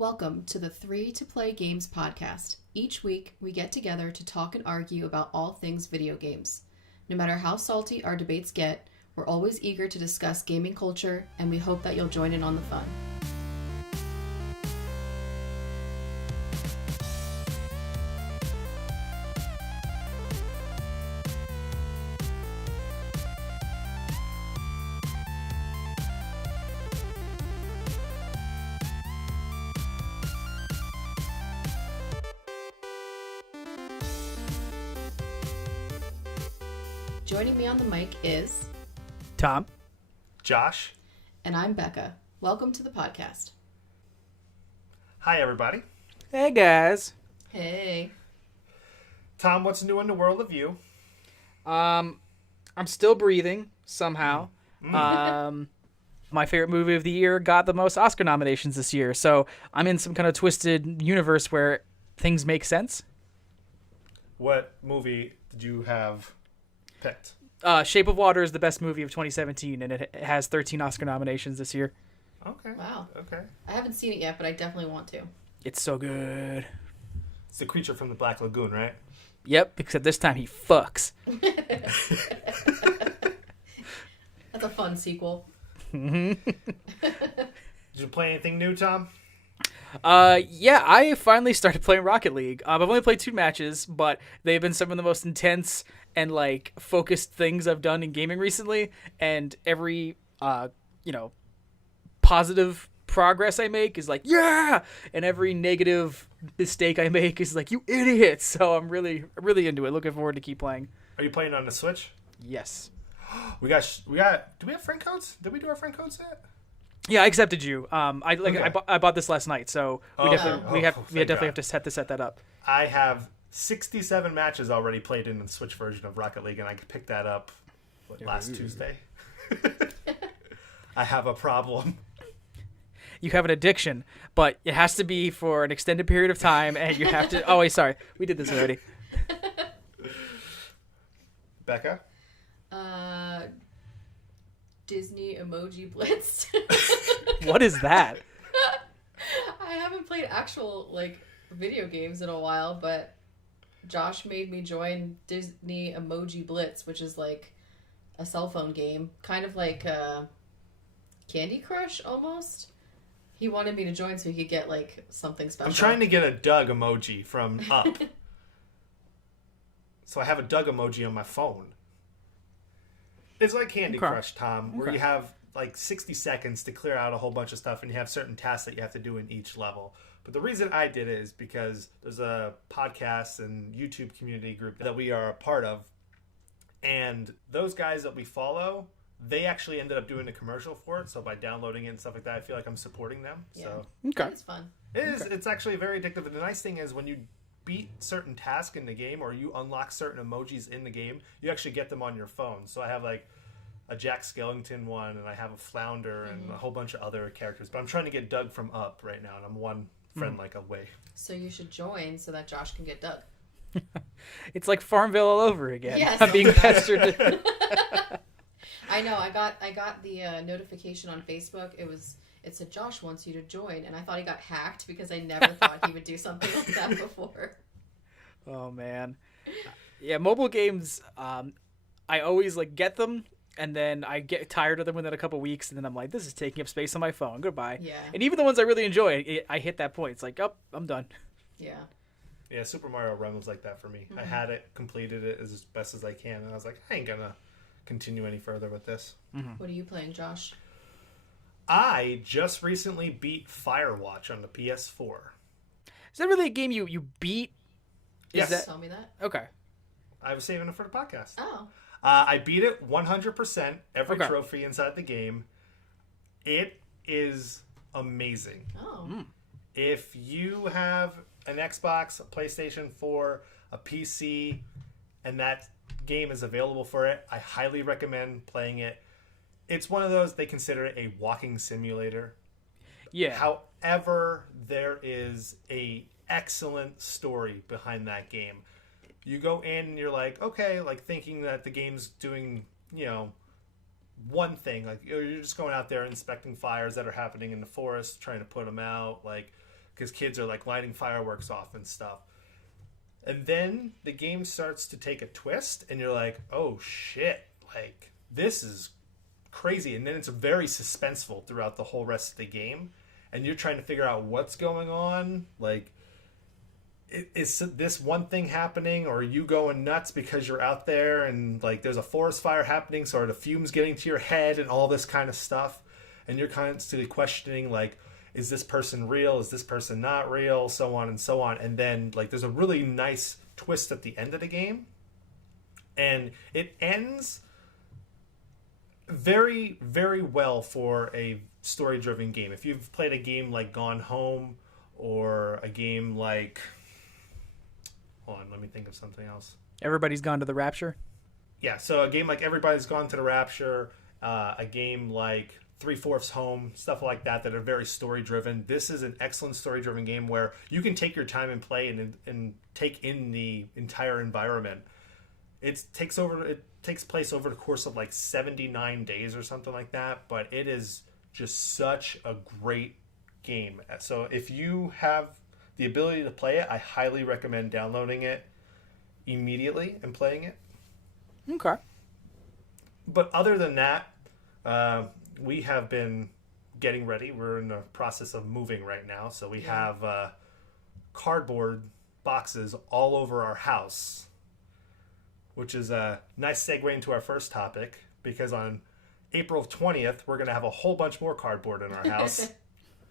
Welcome to the 3 to Play Games podcast. Each week, we get together to talk and argue about all things video games. No matter how salty our debates get, we're always eager to discuss gaming culture, and we hope that you'll join in on the fun. Joining me on the mic is Tom, Josh, and I'm Becca. Welcome to the podcast. Hi everybody. hey guys. Hey. Tom, what's new in the world of you? I'm still breathing somehow. My favorite movie of the year got the most Oscar nominations this year, so I'm in some kind of twisted universe where things make sense. What movie did you have picked? Shape of Water is the best movie of 2017, and it has 13 Oscar nominations this year. Okay. Wow. Okay. I haven't seen it yet, but I definitely want to. It's so good. It's the creature from the Black Lagoon, right? Yep, except this time he fucks. That's a fun sequel. Did you play anything new, Tom? Yeah, I finally started playing Rocket League. I've only played 2 matches, but they've been some of the most intense and focused things I've done in gaming recently. And every positive progress I make is yeah, and every negative mistake I make is you idiot. So I'm really into it. Looking forward to keep playing. Are you playing on the Switch? Yes. We got. Do we have friend codes? Did we do our friend codes yet? Yeah, I accepted you. Okay. I bought this last night, so we definitely have to set that up. I have 67 matches already played in the Switch version of Rocket League, and I picked that up last Tuesday. I have a problem. You have an addiction, but it has to be for an extended period of time, and you have to... Oh, wait, sorry. We did this already. Becca? Disney Emoji Blitz. What is that? I haven't played actual, video games in a while, but Josh made me join Disney Emoji Blitz, which is, a cell phone game. Kind of like Candy Crush, almost. He wanted me to join so he could get, something special. I'm trying to get a Doug emoji from Up. So I have a Doug emoji on my phone. It's like Candy Crush, Tom, where you have 60 seconds to clear out a whole bunch of stuff, and you have certain tasks that you have to do in each level. But the reason I did it is because there's a podcast and YouTube community group that we are a part of, and those guys that we follow, they actually ended up doing a commercial for it. So by downloading it and stuff like that, I feel like I'm supporting them. Yeah. So Okay. It's fun. it is. Okay. It's actually very addictive. And the nice thing is when you beat certain tasks in the game or you unlock certain emojis in the game, you actually get them on your phone. So I have a Jack Skellington one, and I have a Flounder and a whole bunch of other characters. But I'm trying to get Doug from Up right now, and I'm one friend away. So you should join so that Josh can get Doug. It's like Farmville all over again. Yes. I'm being pestered. I know. I got the notification on Facebook. It said Josh wants you to join, and I thought he got hacked because I never thought he would do something like that before. Oh man, yeah, mobile games. I always get them, and then I get tired of them within a couple weeks, and then I'm like, this is taking up space on my phone. Goodbye. Yeah. And even the ones I really enjoy, I hit that point. It's oh, I'm done. Yeah. Yeah, Super Mario Run was like that for me. I had it, completed it as best as I can, and I was like, I ain't gonna continue any further with this. What are you playing, Josh? I just recently beat Firewatch on the PS4. Is that really a game you beat? Yes. Tell me that. Okay. I was saving it for the podcast. Oh. I beat it 100%, every Okay. trophy inside the game. It is amazing. Oh. If you have an Xbox, a PlayStation 4, a PC, and that game is available for it, I highly recommend playing it. It's one of those, they consider it a walking simulator. Yeah. However, there is a excellent story behind that game. You go in and you're okay, thinking that the game's doing, one thing. You're just going out there inspecting fires that are happening in the forest, trying to put them out, because kids are like lighting fireworks off and stuff. And then the game starts to take a twist, and you're like, oh shit, like this is crazy. And then it's very suspenseful throughout the whole rest of the game, and you're trying to figure out what's going on. Like, is this one thing happening, or are you going nuts because you're out there and like there's a forest fire happening, so are the fumes getting to your head and all this kind of stuff, and you're constantly questioning like, is this person real, is this person not real, so on and so on. And then like there's a really nice twist at the end of the game, and it ends very, very well for a story-driven game. If you've played a game like Gone Home, or a game like, hold on, let me think of something else. Everybody's Gone to the Rapture. Yeah, so a game like Everybody's Gone to the Rapture, a game like 3/4 Home, stuff like that are very story-driven. This is an excellent story-driven game where you can take your time and play and take in the entire environment. It takes place over the course of like 79 days or something like that, but it is just such a great game. So if you have the ability to play it, I highly recommend downloading it immediately and playing it. Okay. But other than that, we have been getting ready. We're in the process of moving right now. So we have cardboard boxes all over our house, which is a nice segue into our first topic, because on April 20th, we're going to have a whole bunch more cardboard in our house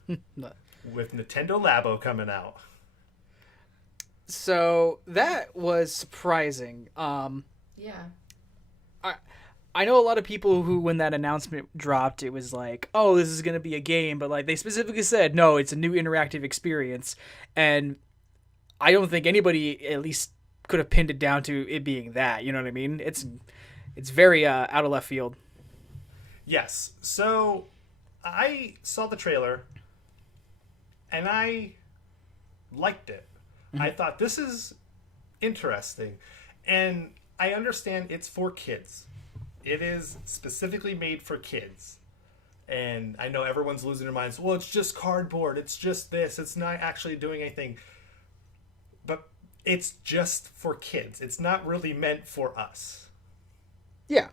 with Nintendo Labo coming out. So that was surprising. Yeah. I know a lot of people who, when that announcement dropped, it was like, oh, this is going to be a game. But like they specifically said, no, it's a new interactive experience. And I don't think anybody at least could have pinned it down to it being that. You know what I mean? It's very out of left field. Yes. So I saw the trailer and I liked it. Mm-hmm. I thought, this is interesting. And I understand it's for kids. It is specifically made for kids. And I know everyone's losing their minds. Well, it's just cardboard. It's just this. It's not actually doing anything. But it's just for kids. It's not really meant for us. Yeah.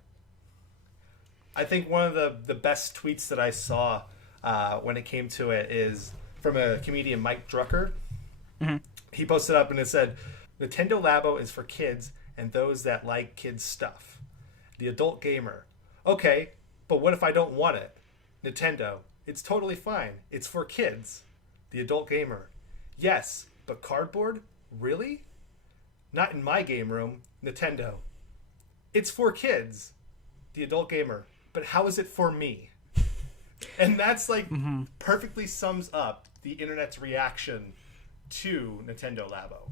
I think one of the best tweets that I saw when it came to it is from a comedian, Mike Drucker. Mm-hmm. He posted up and it said, Nintendo Labo is for kids and those that like kids stuff. The adult gamer. Okay, but what if I don't want it? Nintendo. It's totally fine. It's for kids. The adult gamer. Yes, but cardboard? Really? Not in my game room. Nintendo. It's for kids. The adult gamer. But how is it for me? And that's like perfectly sums up the internet's reaction to Nintendo Labo.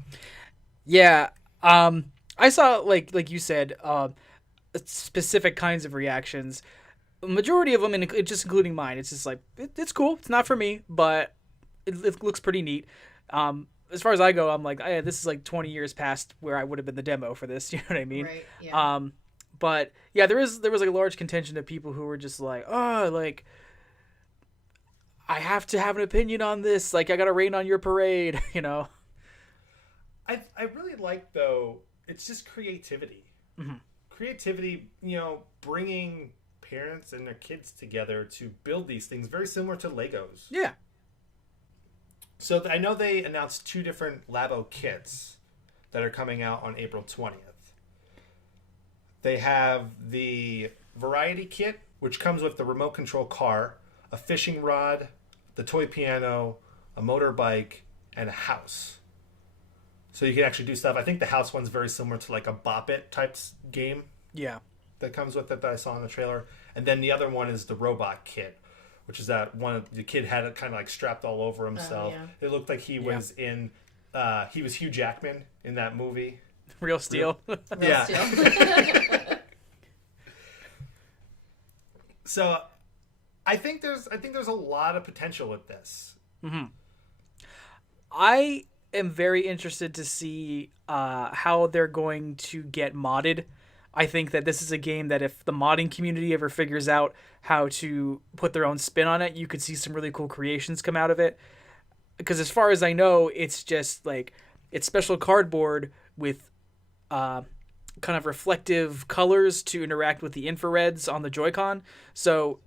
Yeah. I saw, like you said, specific kinds of reactions. A majority of them, and just including mine, it's just like, it's cool. It's not for me, but it looks pretty neat. As far as I go, I'm like, this is like 20 years past where I would have been the demo for this. You know what I mean? Right. Yeah. But yeah, there was like a large contingent of people who were just like, oh, like, I have to have an opinion on this. Like, I got to rain on your parade, you know? I really like, though, it's just creativity. Mm-hmm. Creativity, bringing parents and their kids together to build these things, very similar to Legos. Yeah. So I know they announced 2 different Labo kits that are coming out on April 20th. They have the Variety Kit, which comes with the remote control car, a fishing rod, the toy piano, a motorbike, and a house. So you can actually do stuff. I think the house one's very similar to like a Bop It type game. Yeah. That comes with it that I saw in the trailer. And then the other one is the robot kit, which is that one the kid had it kind of like strapped all over himself. Yeah. It looked like he was in he was Hugh Jackman in that movie. Real Steel. Real Steel. So I think there's a lot of potential with this. Mm-hmm. I am very interested to see how they're going to get modded. I think that this is a game that if the modding community ever figures out how to put their own spin on it, you could see some really cool creations come out of it. because as far as I know, it's just like it's special cardboard with kind of reflective colors to interact with the infrareds on the Joy-Con. So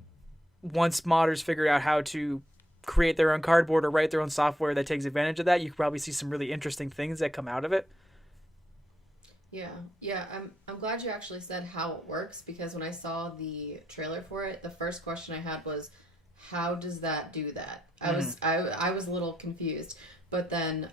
once modders figured out how to create their own cardboard or write their own software that takes advantage of that, you can probably see some really interesting things that come out of it. Yeah. I'm glad you actually said how it works, because when I saw the trailer for it, the first question I had was, how does that do that? I was a little confused, but then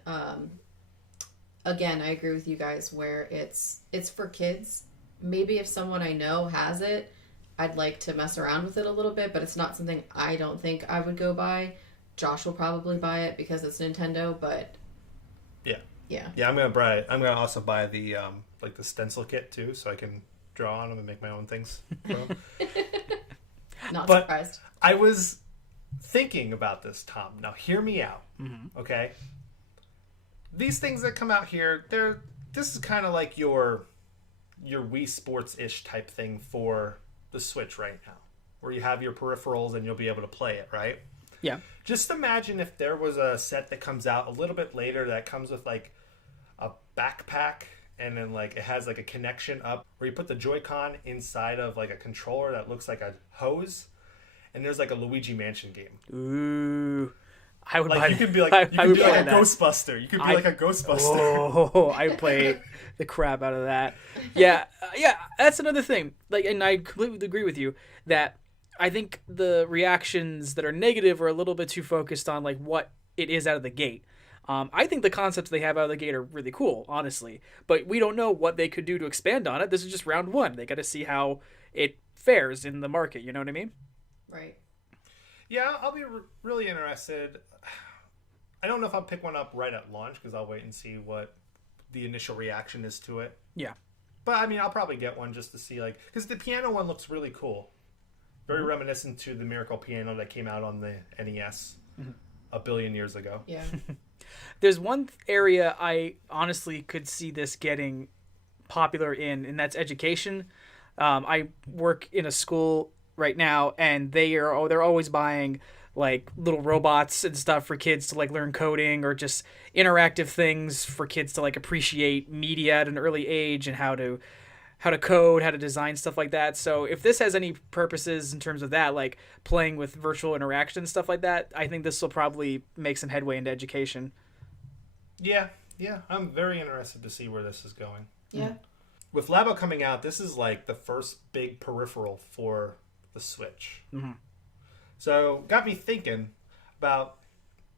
again, I agree with you guys where it's for kids. Maybe if someone I know has it, I'd like to mess around with it a little bit, but it's not something I don't think I would go buy. Josh will probably buy it because it's Nintendo, but yeah, I'm gonna also buy the like the stencil kit too, so I can draw on them and make my own things. Not surprised. I was thinking about this, Tom. Now hear me out, okay? These things that come out here, this is kind of like your Wii Sports-ish type thing for the Switch right now, where you have your peripherals and you'll be able to play it, right? Yeah. Just imagine if there was a set that comes out a little bit later that comes with like a backpack, and then like it has like a connection up where you put the Joy-Con inside of like a controller that looks like a hose, and there's like a Luigi Mansion game. Ooh. I would like buy you could be like I a would buy that. Ghostbuster. You could be like a Ghostbuster. Oh, I would play the crap out of that. Yeah, that's another thing. Like, and I completely agree with you that I think the reactions that are negative are a little bit too focused on like what it is out of the gate. I think the concepts they have out of the gate are really cool, honestly. But we don't know what they could do to expand on it. This is just round one. They got to see how it fares in the market. You know what I mean? Right. Yeah, I'll be really interested. I don't know if I'll pick one up right at launch because I'll wait and see what the initial reaction is to it. Yeah. But I mean, I'll probably get one just to see, like, because the piano one looks really cool. Very reminiscent to the Miracle Piano that came out on the NES a billion years ago. Yeah. There's one area I honestly could see this getting popular in, and that's education. I work in a school right now, and they're always buying like little robots and stuff for kids to like learn coding, or just interactive things for kids to like appreciate media at an early age and how to code, how to design stuff like that. So if this has any purposes in terms of that, like playing with virtual interaction and stuff like that, I think this will probably make some headway into education. Yeah, I'm very interested to see where this is going. Yeah. With Labo coming out, this is like the first big peripheral for the Switch. So got me thinking about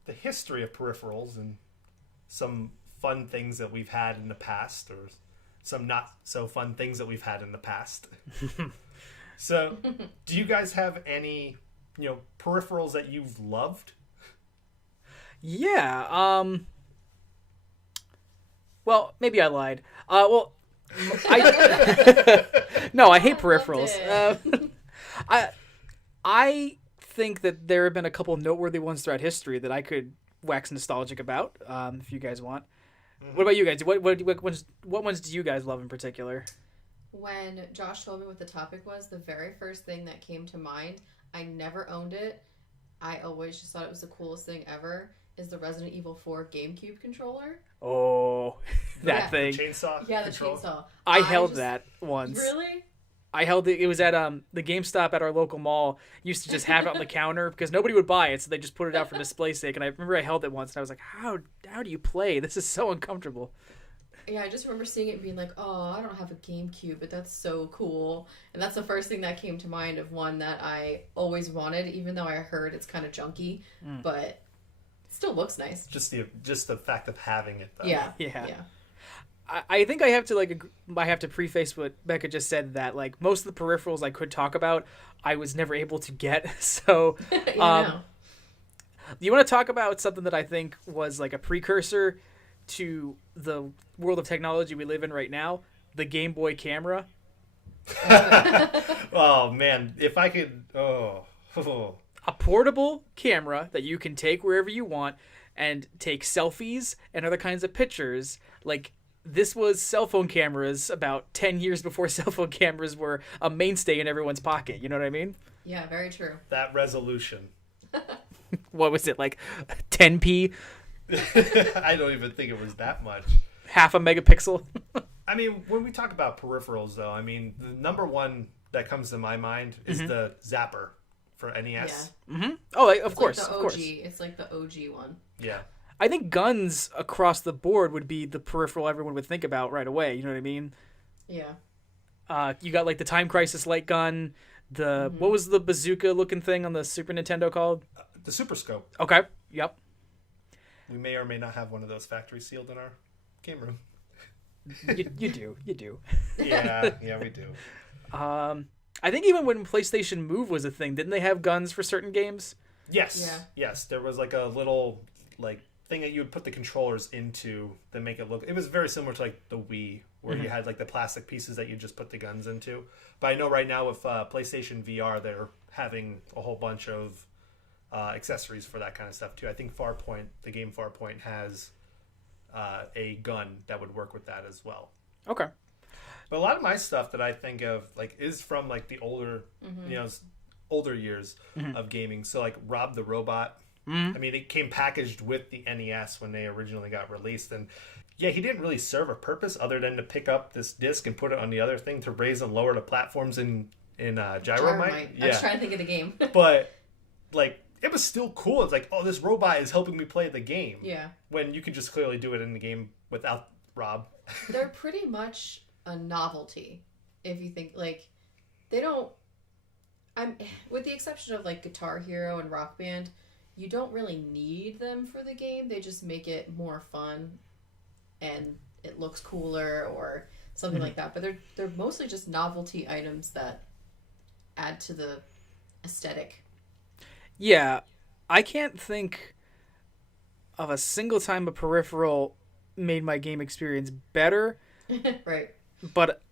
the history of peripherals and some fun things that we've had in the past, or some not so fun things that we've had in the past. So do you guys have any, peripherals that you've loved? Yeah. Well, maybe I lied. I no, I hate peripherals. I think that there have been a couple of noteworthy ones throughout history that I could wax nostalgic about, if you guys want. What about you guys? What ones do you guys love in particular? When Josh told me what the topic was, the very first thing that came to mind, I never owned it. I always just thought it was the coolest thing ever, is the Resident Evil 4 GameCube controller. Oh, that thing. The chainsaw? Yeah, the chainsaw. I held that once. Really? I held it. It was at the GameStop at our local mall. Used to just have it on the counter because nobody would buy it, so they just put it out for display sake. And I remember I held it once, and I was like, "How do you play? This is so uncomfortable." Yeah, I just remember seeing it and being like, "Oh, I don't have a GameCube, but that's so cool." And that's the first thing that came to mind of one that I always wanted, even though I heard it's kind of junky, but it still looks nice. Just the fact of having it, though. Yeah. I think I have to preface what Becca just said, that like most of the peripherals I could talk about, I was never able to get. So, do you want to talk about something that I think was like a precursor to the world of technology we live in right now? The Game Boy camera. Oh man, if I could, A portable camera that you can take wherever you want and take selfies and other kinds of pictures. Like, this was cell phone cameras about 10 years before cell phone cameras were a mainstay in everyone's pocket. You know what I mean? Yeah, very true. That resolution. what was it, like 10p? I don't even think it was that much. Half a megapixel. I mean, when we talk about peripherals, though, I mean, the number one that comes to my mind is the Zapper for NES. Yeah. Mm-hmm. Oh, like, of course, like the of OG. course. It's like the OG one. Yeah. I think guns across the board would be the peripheral everyone would think about right away. You know what I mean? Yeah. You got like the Time Crisis light gun. What was the bazooka looking thing on the Super Nintendo called? The Super Scope. Okay. Yep. We may or may not have one of those factory sealed in our game room. You do. Yeah, we do. I think even when PlayStation Move was a thing, didn't they have guns for certain games? Yes. Yeah. Yes. There was like a little thing that you would put the controllers into that make it look. It was very similar to like the Wii, where you had like the plastic pieces that you just put the guns into. But I know right now with PlayStation VR, they're having a whole bunch of accessories for that kind of stuff too. I think the game Farpoint has a gun that would work with that as well. Okay. But a lot of my stuff that I think of like is from like the older, older years of gaming. So like Rob the Robot. I mean, it came packaged with the NES when they originally got released, and yeah, he didn't really serve a purpose other than to pick up this disc and put it on the other thing to raise and lower the platforms in Gyromite. Yeah. I was trying to think of the game. But like, it was still cool. It's like, oh, this robot is helping me play the game. Yeah. When you could just clearly do it in the game without Rob. They're pretty much a novelty, if you think like they don't. With the exception of like Guitar Hero and Rock Band. You don't really need them for the game. They just make it more fun and it looks cooler or something like that. But they're mostly just novelty items that add to the aesthetic. Yeah. I can't think of a single time a peripheral made my game experience better. Right. But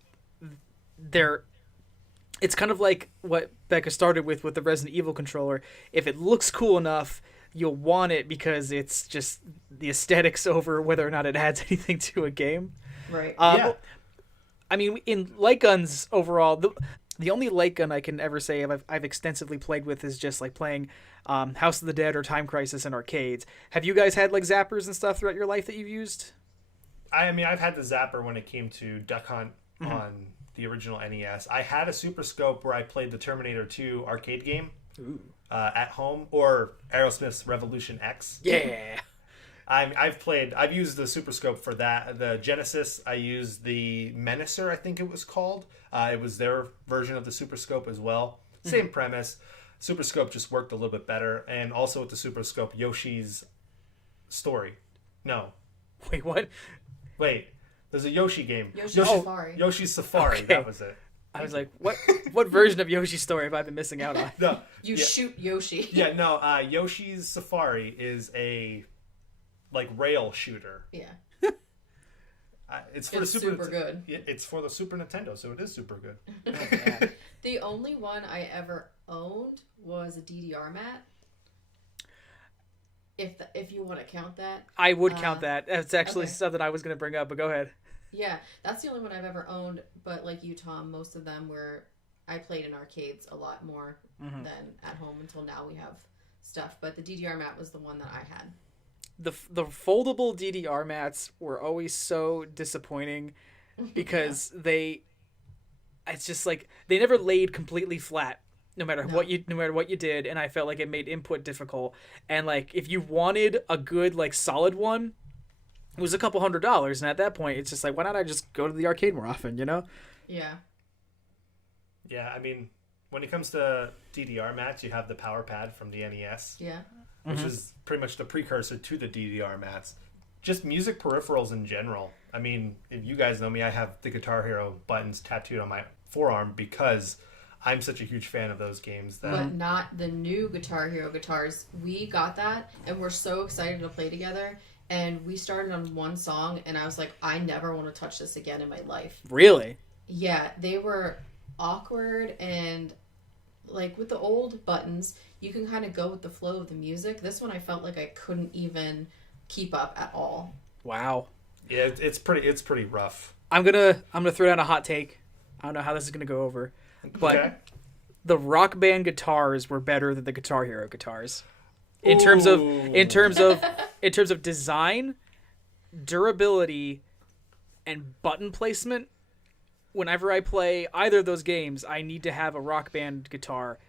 it's kind of like what Becca started with the Resident Evil controller. If it looks cool enough, you'll want it because it's just the aesthetics over whether or not it adds anything to a game. Right. Yeah. I mean, in light guns overall, the only light gun I can ever say I've extensively played with is just like playing House of the Dead or Time Crisis in arcades. Have you guys had like zappers and stuff throughout your life that you've used? I mean, I've had the zapper when it came to Duck Hunt on the original NES. I had a Super Scope where I played the Terminator 2 arcade game at home, or Aerosmith's Revolution X. Yeah. I've used the Super Scope for that. The Genesis, I used the Menacer, I think it was called. It was their version of the Super Scope as well. Same premise. Super Scope just worked a little bit better. And also with the Super Scope, Yoshi's Story. No. Wait, what? Wait. There's a Yoshi game. Safari. Yoshi's Safari. Okay. That was it. I was like, what version of Yoshi's Story have I been missing out on? No. You shoot Yoshi. Yeah, no. Yoshi's Safari is a like rail shooter. Yeah. It's super good. It's for the Super Nintendo, so it is super good. Yeah. The only one I ever owned was a DDR mat. If you want to count that. I would count that. That's actually okay. something I was going to bring up, but go ahead. Yeah, that's the only one I've ever owned. But like you, Tom, most of them I played in arcades a lot more than at home until now we have stuff. But the DDR mat was the one that I had. The foldable DDR mats were always so disappointing because it's just like they never laid completely flat. No matter what you did, and I felt like it made input difficult. And like if you wanted a good like solid one, it was a couple $100, and at that point, it's just like, why not I just go to the arcade more often, you know? Yeah. Yeah, I mean, when it comes to DDR mats, you have the power pad from the NES. Yeah. Which is pretty much the precursor to the DDR mats. Just music peripherals in general. I mean, if you guys know me, I have the Guitar Hero buttons tattooed on my forearm because I'm such a huge fan of those games. But not the new Guitar Hero guitars. We got that, and we're so excited to play together. And we started on one song, and I was like, I never want to touch this again in my life. Really? Yeah, they were awkward, and like with the old buttons, you can kind of go with the flow of the music. This one, I felt like I couldn't even keep up at all. Wow. Yeah, it's pretty rough. I'm gonna throw down a hot take. I don't know how this is gonna go over, but the Rock Band guitars were better than the Guitar Hero guitars. in terms of design, durability, and button placement. Whenever I play either of those games, I need to have a Rock Band guitar,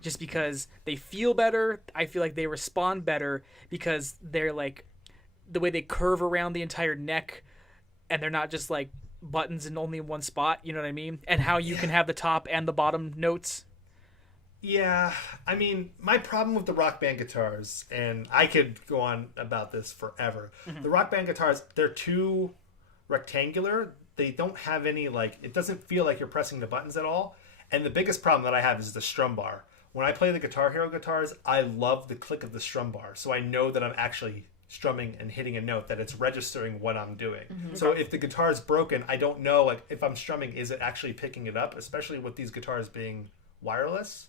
just because they feel better. I feel like they respond better because they're like the way they curve around the entire neck, and they're not just like buttons in only one spot. You know what I mean? And how you can have the top and the bottom notes. Yeah, I mean, my problem with the Rock Band guitars, and I could go on about this forever. The Rock Band guitars, they're too rectangular. They don't have any, like, it doesn't feel like you're pressing the buttons at all. And the biggest problem that I have is the strum bar. When I play the Guitar Hero guitars, I love the click of the strum bar. So I know that I'm actually strumming and hitting a note, that it's registering what I'm doing. So if the guitar is broken, I don't know, like, if I'm strumming, is it actually picking it up, especially with these guitars being wireless?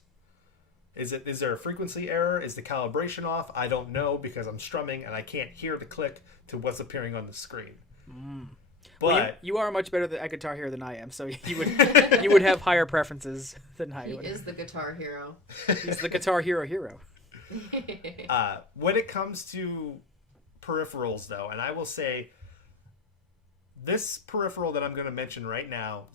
Is there a frequency error? Is the calibration off? I don't know, because I'm strumming and I can't hear the click to what's appearing on the screen. But well, you are much better at Guitar Hero than I am, so you would have higher preferences than I would. He is the Guitar Hero. He's the Guitar Hero. When it comes to peripherals, though, and I will say this peripheral that I'm going to mention right now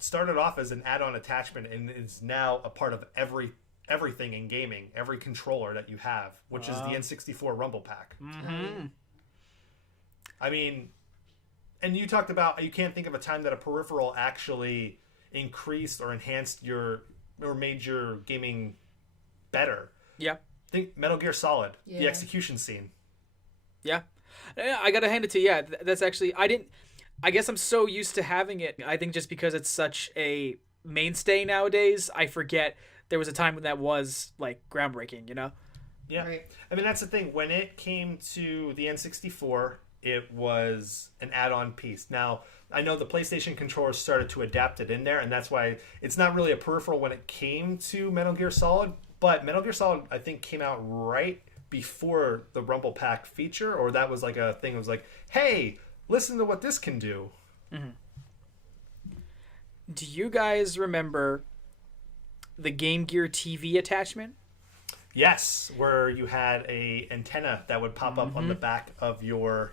started off as an add-on attachment and is now a part of everything in gaming, every controller that you have, which is the N64 Rumble Pack. I mean, and you talked about, you can't think of a time that a peripheral actually increased or enhanced or made your gaming better. Yeah. Think Metal Gear Solid, the execution scene. Yeah. I gotta hand it to you. Yeah, that's actually, I guess I'm so used to having it. I think just because it's such a mainstay nowadays, I forget there was a time when that was like groundbreaking, you know? Yeah. Right. I mean, that's the thing. When it came to the N64, it was an add-on piece. Now, I know the PlayStation controllers started to adapt it in there, and that's why it's not really a peripheral when it came to Metal Gear Solid, but Metal Gear Solid, I think, came out right before the Rumble Pack feature, or that was like a thing. It was like, hey, listen to what this can do. Do you guys remember the Game Gear TV attachment? Yes, where you had a antenna that would pop up on the back of your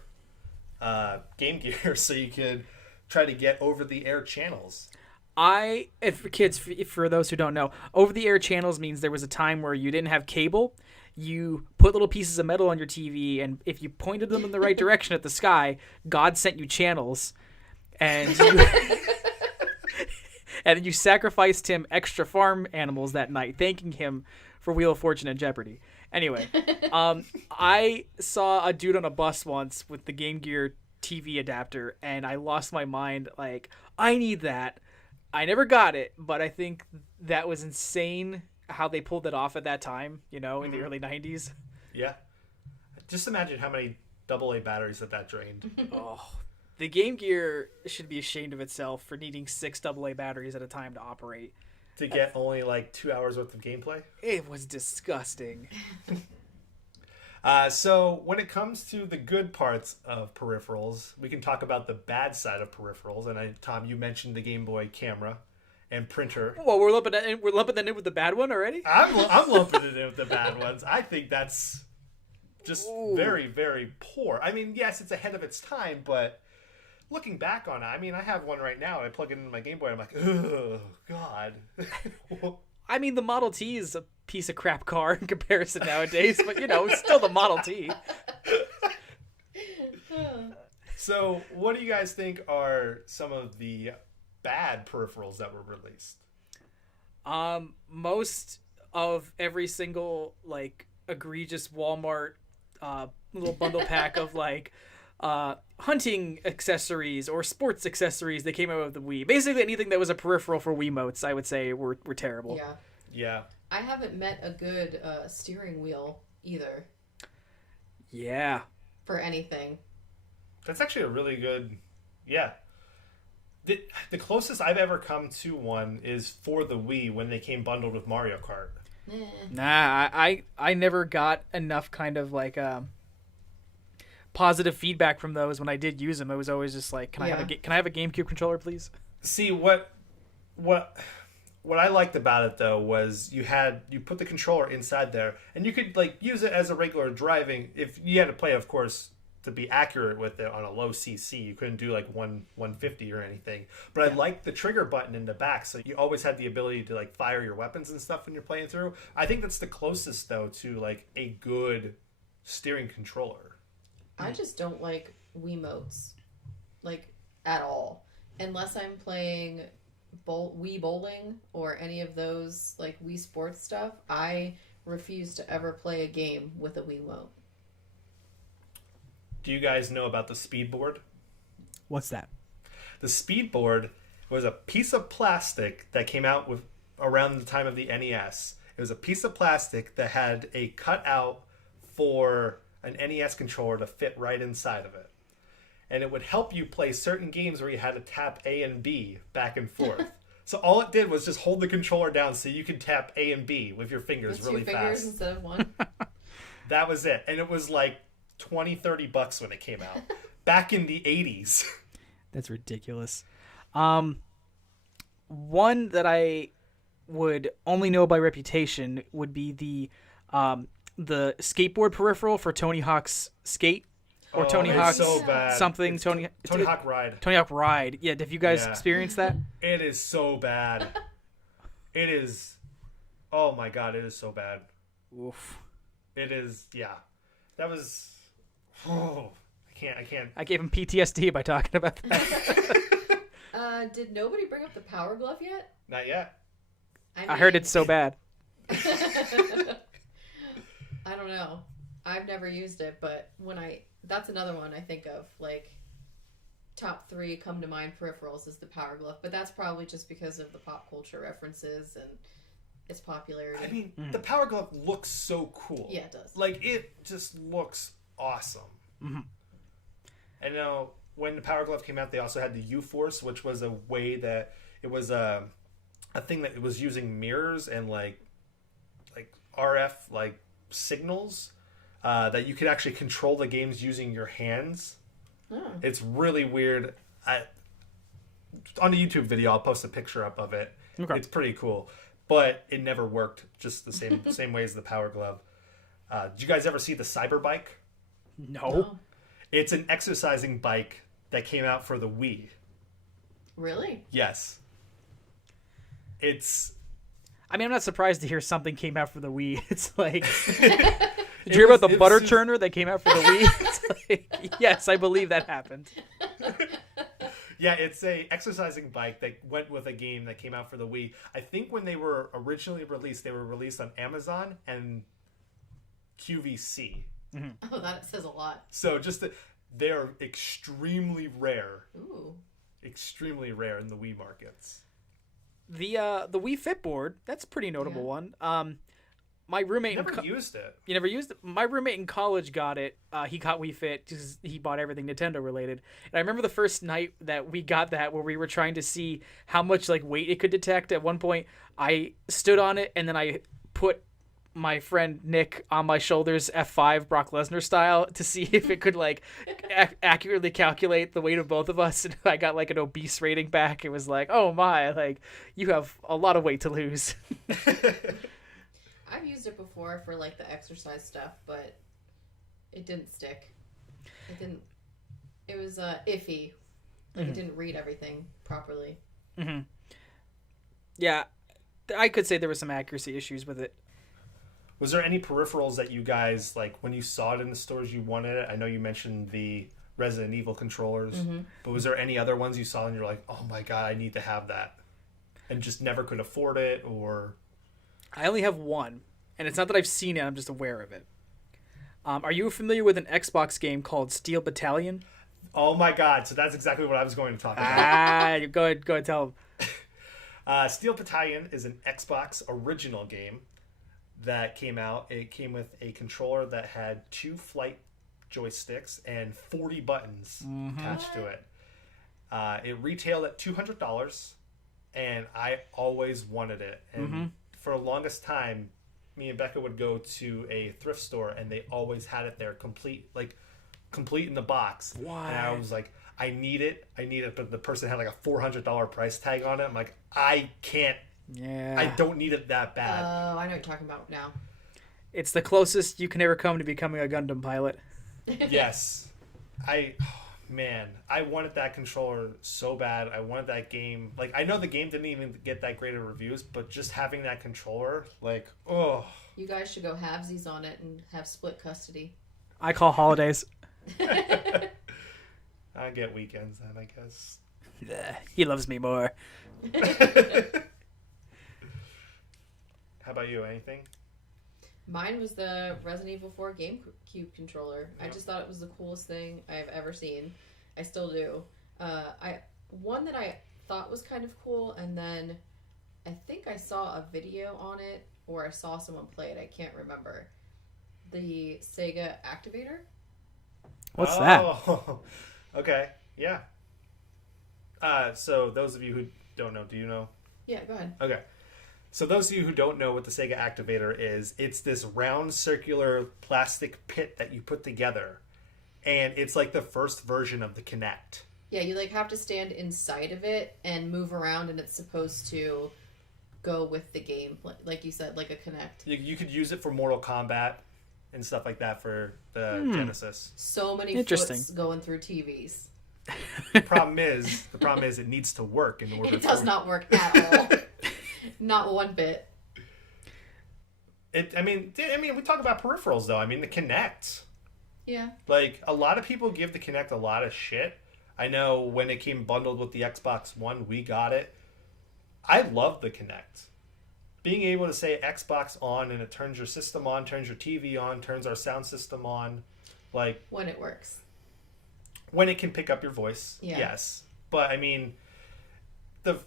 Game Gear, so you could try to get over-the-air channels. For those who don't know, over-the-air channels means there was a time where you didn't have cable. You put little pieces of metal on your TV, and if you pointed them in the right direction at the sky, God sent you channels, and and you sacrificed him extra farm animals that night, thanking him for Wheel of Fortune and Jeopardy. Anyway, I saw a dude on a bus once with the Game Gear TV adapter, and I lost my mind. Like, I need that. I never got it, but I think that was insane how they pulled it off at that time, you know, in the early 90s. Yeah. Just imagine how many AA batteries that drained. The Game Gear should be ashamed of itself for needing 6 AA batteries at a time to operate. To get only like 2 hours worth of gameplay? It was disgusting. So when it comes to the good parts of peripherals, we can talk about the bad side of peripherals. And Tom, you mentioned the Game Boy camera and printer. Well, we're lumping that in with the bad one already? I'm lumping it in with the bad ones. I think that's just very, very poor. I mean, yes, it's ahead of its time, but looking back on it, I mean, I have one right now. I plug it into my Game Boy, and I'm like, oh, God. I mean, the Model T is a piece of crap car in comparison nowadays, but, you know, it's still the Model T. So, what do you guys think are some of the bad peripherals that were released? Most of every single, like, egregious Walmart little bundle pack of, like, hunting accessories or sports accessories that came out of the Wii. Basically anything that was a peripheral for Wiimotes, I would say, were terrible. Yeah. I haven't met a good steering wheel either. Yeah. For anything. That's actually a really good... Yeah. The closest I've ever come to one is for the Wii when they came bundled with Mario Kart. Nah, I never got enough kind of like positive feedback from those when I did use them. It was always just like, can I have a GameCube controller, please? See, what what I liked about it though was you put the controller inside there, and you could like use it as a regular driving. If you had to play, of course, to be accurate with it on a low CC, you couldn't do like 150 or anything. But I liked the trigger button in the back, so you always had the ability to like fire your weapons and stuff when you're playing through. I think that's the closest though to like a good steering controller. I just don't like Wiimotes, like at all, unless I'm playing Wii Bowling or any of those like Wii Sports stuff. I refuse to ever play a game with a Wiimote. Do you guys know about the speedboard? What's that? The speedboard was a piece of plastic that came out with around the time of the NES. It was a piece of plastic that had a cutout for an NES controller to fit right inside of it. And it would help you play certain games where you had to tap A and B back and forth. So all it did was just hold the controller down so you could tap A and B with your fingers with really two fingers fast. Instead of one. That was it. And it was like $20-$30 when it came out. Back in the 80s. That's ridiculous. One that I would only know by reputation would be the skateboard peripheral for Tony Hawk's Skate. Or Tony Hawk's so bad. Something. It's Tony Hawk Ride. Tony Hawk Ride. Yeah, have you guys experienced that? It is so bad. It is. Oh my god, it is so bad. Oof. It is. Yeah. That was. Oh, I can't. I gave him PTSD by talking about that. Did nobody bring up the Power Glove yet? Not yet. I heard it's so bad. I don't know. I've never used it, but that's another one I think of, like, top 3 come to mind peripherals is the Power Glove, but that's probably just because of the pop culture references and its popularity. I mean, the Power Glove looks so cool. Yeah, it does. Like, it just looks awesome. Mm-hmm. And now, when the Power Glove came out, they also had the U-Force, which was a way that it was a thing that it was using mirrors and like RF like signals that you could actually control the games using your hands. Oh. It's really weird. On the YouTube video, I'll post a picture up of it. Okay. It's pretty cool, but it never worked just the same way as the Power Glove. Did you guys ever see the Cyber Bike? No. It's an exercising bike that came out for the Wii. Really? Yes. I'm not surprised to hear something came out for the Wii. It's like... Did you hear about the butter churner that came out for the Wii? It's like, yes, I believe that happened. Yeah, it's a exercising bike that went with a game that came out for the Wii. I think when they were originally released, they were released on Amazon and QVC. Mm-hmm. Oh, that says a lot. So they're extremely rare. Ooh. Extremely rare in the Wii markets. The Wii Fit board, that's a pretty notable one. My roommate used it. You never used it? My roommate in college got it. He got Wii Fit because he bought everything Nintendo related. And I remember the first night that we got that, where we were trying to see how much like weight it could detect. At one point, I stood on it and then I put my friend Nick on my shoulders, F5 Brock Lesnar style, to see if it could like accurately calculate the weight of both of us. And I got like an obese rating back. It was like, oh my, like you have a lot of weight to lose. I've used it before for like the exercise stuff, but it didn't stick. It was iffy. Like it didn't read everything properly. Mm-hmm. Yeah, I could say there were some accuracy issues with it. Was there any peripherals that you guys, like, when you saw it in the stores, you wanted it? I know you mentioned the Resident Evil controllers, but was there any other ones you saw and you're like, oh my god, I need to have that, and just never could afford it? Or I only have one, and it's not that I've seen it, I'm just aware of it. Are you familiar with an Xbox game called Steel Battalion? Oh my god, so that's exactly what I was going to talk about. Go ahead, tell them. Steel Battalion is an Xbox original game that came out. It came with a controller that had 2 flight joysticks and 40 buttons attached to it. It retailed at $200, and I always wanted it. And for the longest time, me and Becca would go to a thrift store, and they always had it there, complete in the box. Why? And I was like, I need it, but the person had like a $400 price tag on it. I'm like, I can't Yeah. I don't need it that bad. Oh, I know what you're talking about now. It's the closest you can ever come to becoming a Gundam pilot. Yes. Man, I wanted that controller so bad. I wanted that game. Like, I know the game didn't even get that great of reviews, but just having that controller, like, oh. You guys should go halvesies on it and have split custody. I call holidays. I get weekends then, I guess. He loves me more. How about you? Anything? Mine was the Resident Evil 4 GameCube controller. Yep. I just thought it was the coolest thing I've ever seen. I still do. One that I thought was kind of cool, and then I think I saw a video on it, or I saw someone play it. I can't remember. The Sega Activator. What's that? Okay. Yeah. So those of you who don't know, do you know? Yeah, go ahead. Okay. So those of you who don't know what the Sega Activator is, it's this round circular plastic pit that you put together. And it's like the first version of the Kinect. Yeah, you have to stand inside of it and move around, and it's supposed to go with the game. Like you said, like a Kinect. You could use it for Mortal Kombat and stuff like that for the Genesis. So many foots going through TVs. The problem is it needs to work in order. It does not work at all. Not one bit. I mean, we talk about peripherals though. I mean, the Kinect. Yeah. Like, a lot of people give the Kinect a lot of shit. I know when it came bundled with the Xbox One, we got it. I love the Kinect. Being able to say Xbox on and it turns your system on, turns your TV on, turns our sound system on, like when it works. When it can pick up your voice, yeah. Yes. But I mean, the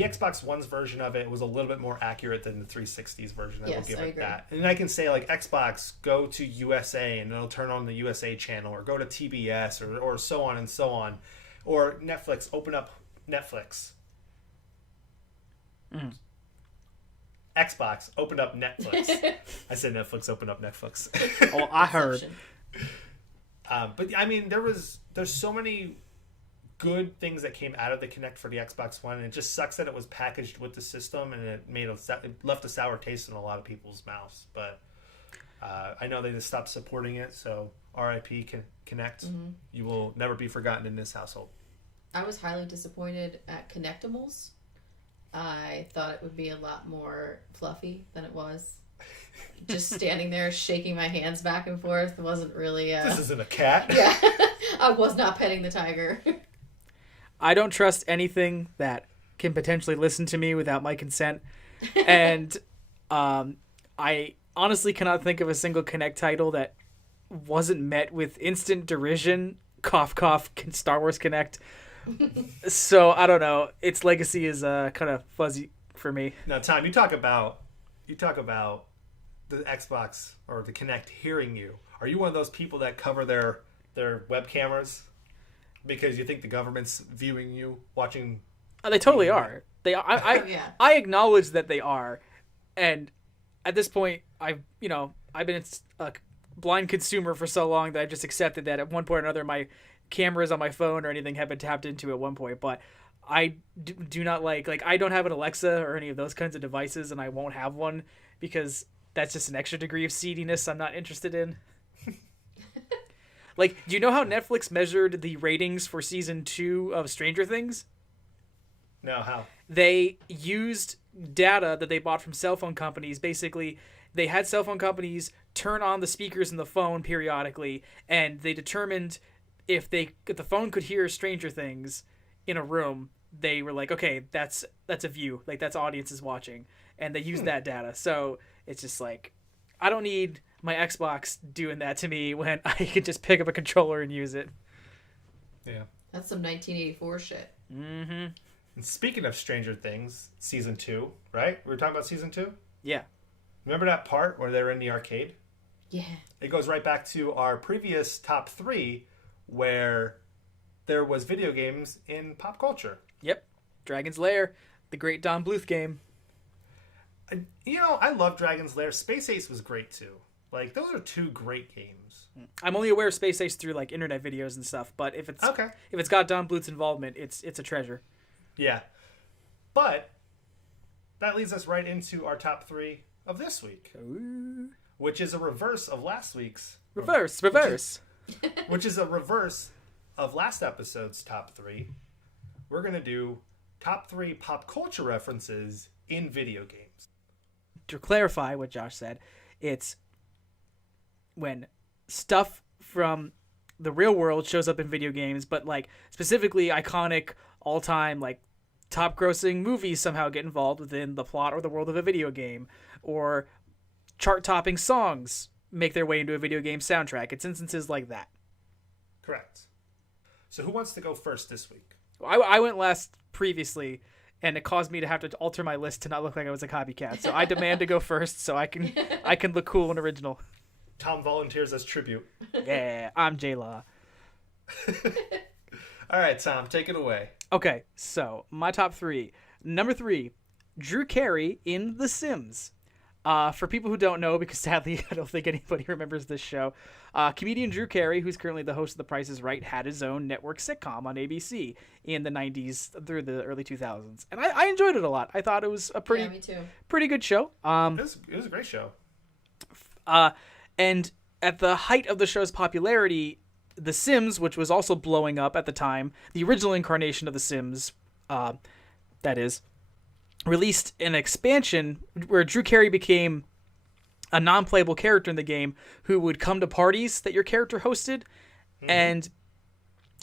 Xbox One's version of it was a little bit more accurate than the 360's version. I will give it that. And I can say, like, Xbox, go to USA and it'll turn on the USA channel, or go to TBS, or so on and so on. Or Netflix, open up Netflix. Mm. Xbox, open up Netflix. I said Netflix, open up Netflix. Oh, I heard. But I mean, there's so many good things that came out of the Kinect for the Xbox One, and it just sucks that it was packaged with the system and it left a sour taste in a lot of people's mouths. But I know they just stopped supporting it, so R.I.P. Kinect. Mm-hmm. You will never be forgotten in this household. I was highly disappointed at Kinectimals. I thought it would be a lot more fluffy than it was. Just standing there shaking my hands back and forth wasn't really... This isn't a cat. Yeah. I was not petting the tiger. I don't trust anything that can potentially listen to me without my consent. And I honestly cannot think of a single Kinect title that wasn't met with instant derision. Cough, cough, Star Wars Kinect. So, I don't know. Its legacy is kind of fuzzy for me. Now, Tom, you talk about the Xbox or the Kinect hearing you. Are you one of those people that cover their web cameras because you think the government's viewing you, watching? They totally are. They are. I acknowledge that they are, and at this point, I've been a blind consumer for so long that I've just accepted that at one point or another, my cameras on my phone or anything have been tapped into at one point. But I do not like I don't have an Alexa or any of those kinds of devices, and I won't have one because that's just an extra degree of seediness I'm not interested in. Like, do you know how Netflix measured the ratings for season 2 of Stranger Things? No, how? They used data that they bought from cell phone companies. Basically, they had cell phone companies turn on the speakers in the phone periodically, and they determined if the phone could hear Stranger Things in a room, they were like, okay, that's a view. Like, that's audiences watching. And they used that data. So it's just like, I don't need my Xbox doing that to me when I could just pick up a controller and use it. Yeah. That's some 1984 shit. Mm-hmm. And speaking of Stranger Things, season 2, right? We were talking about season 2? Yeah. Remember that part where they're in the arcade? Yeah. It goes right back to our previous top 3 where there was video games in pop culture. Yep. Dragon's Lair, the great Don Bluth game. I love Dragon's Lair. Space Ace was great too. Like, those are 2 great games. I'm only aware of Space Ace through like internet videos and stuff, but if it's got Don Bluth's involvement, it's a treasure. Yeah. But that leads us right into our top 3 of this week, which is a reverse of last week's. Reverse. Which is a reverse of last episode's top 3. We're going to do top 3 pop culture references in video games. To clarify what Josh said, it's when stuff from the real world shows up in video games, but like specifically iconic all-time like top grossing movies somehow get involved within the plot or the world of a video game, or chart-topping songs make their way into a video game soundtrack. It's instances like that. Correct. So who wants to go first this week? I went last previously, and it caused me to have to alter my list to not look like I was a copycat. So I demand to go first so I can look cool and original. Tom volunteers as tribute. Yeah, I'm J-Law. All right, Tom, take it away. Okay, so my top 3. Number 3, Drew Carey in The Sims. For people who don't know, because sadly I don't think anybody remembers this show, comedian Drew Carey, who's currently the host of The Price is Right, had his own network sitcom on ABC in the 90s through the early 2000s. And I enjoyed it a lot. I thought it was a pretty good show. It was a great show. And at the height of the show's popularity, The Sims, which was also blowing up at the time, the original incarnation of The Sims, that is, released an expansion where Drew Carey became a non-playable character in the game who would come to parties that your character hosted. Mm-hmm. And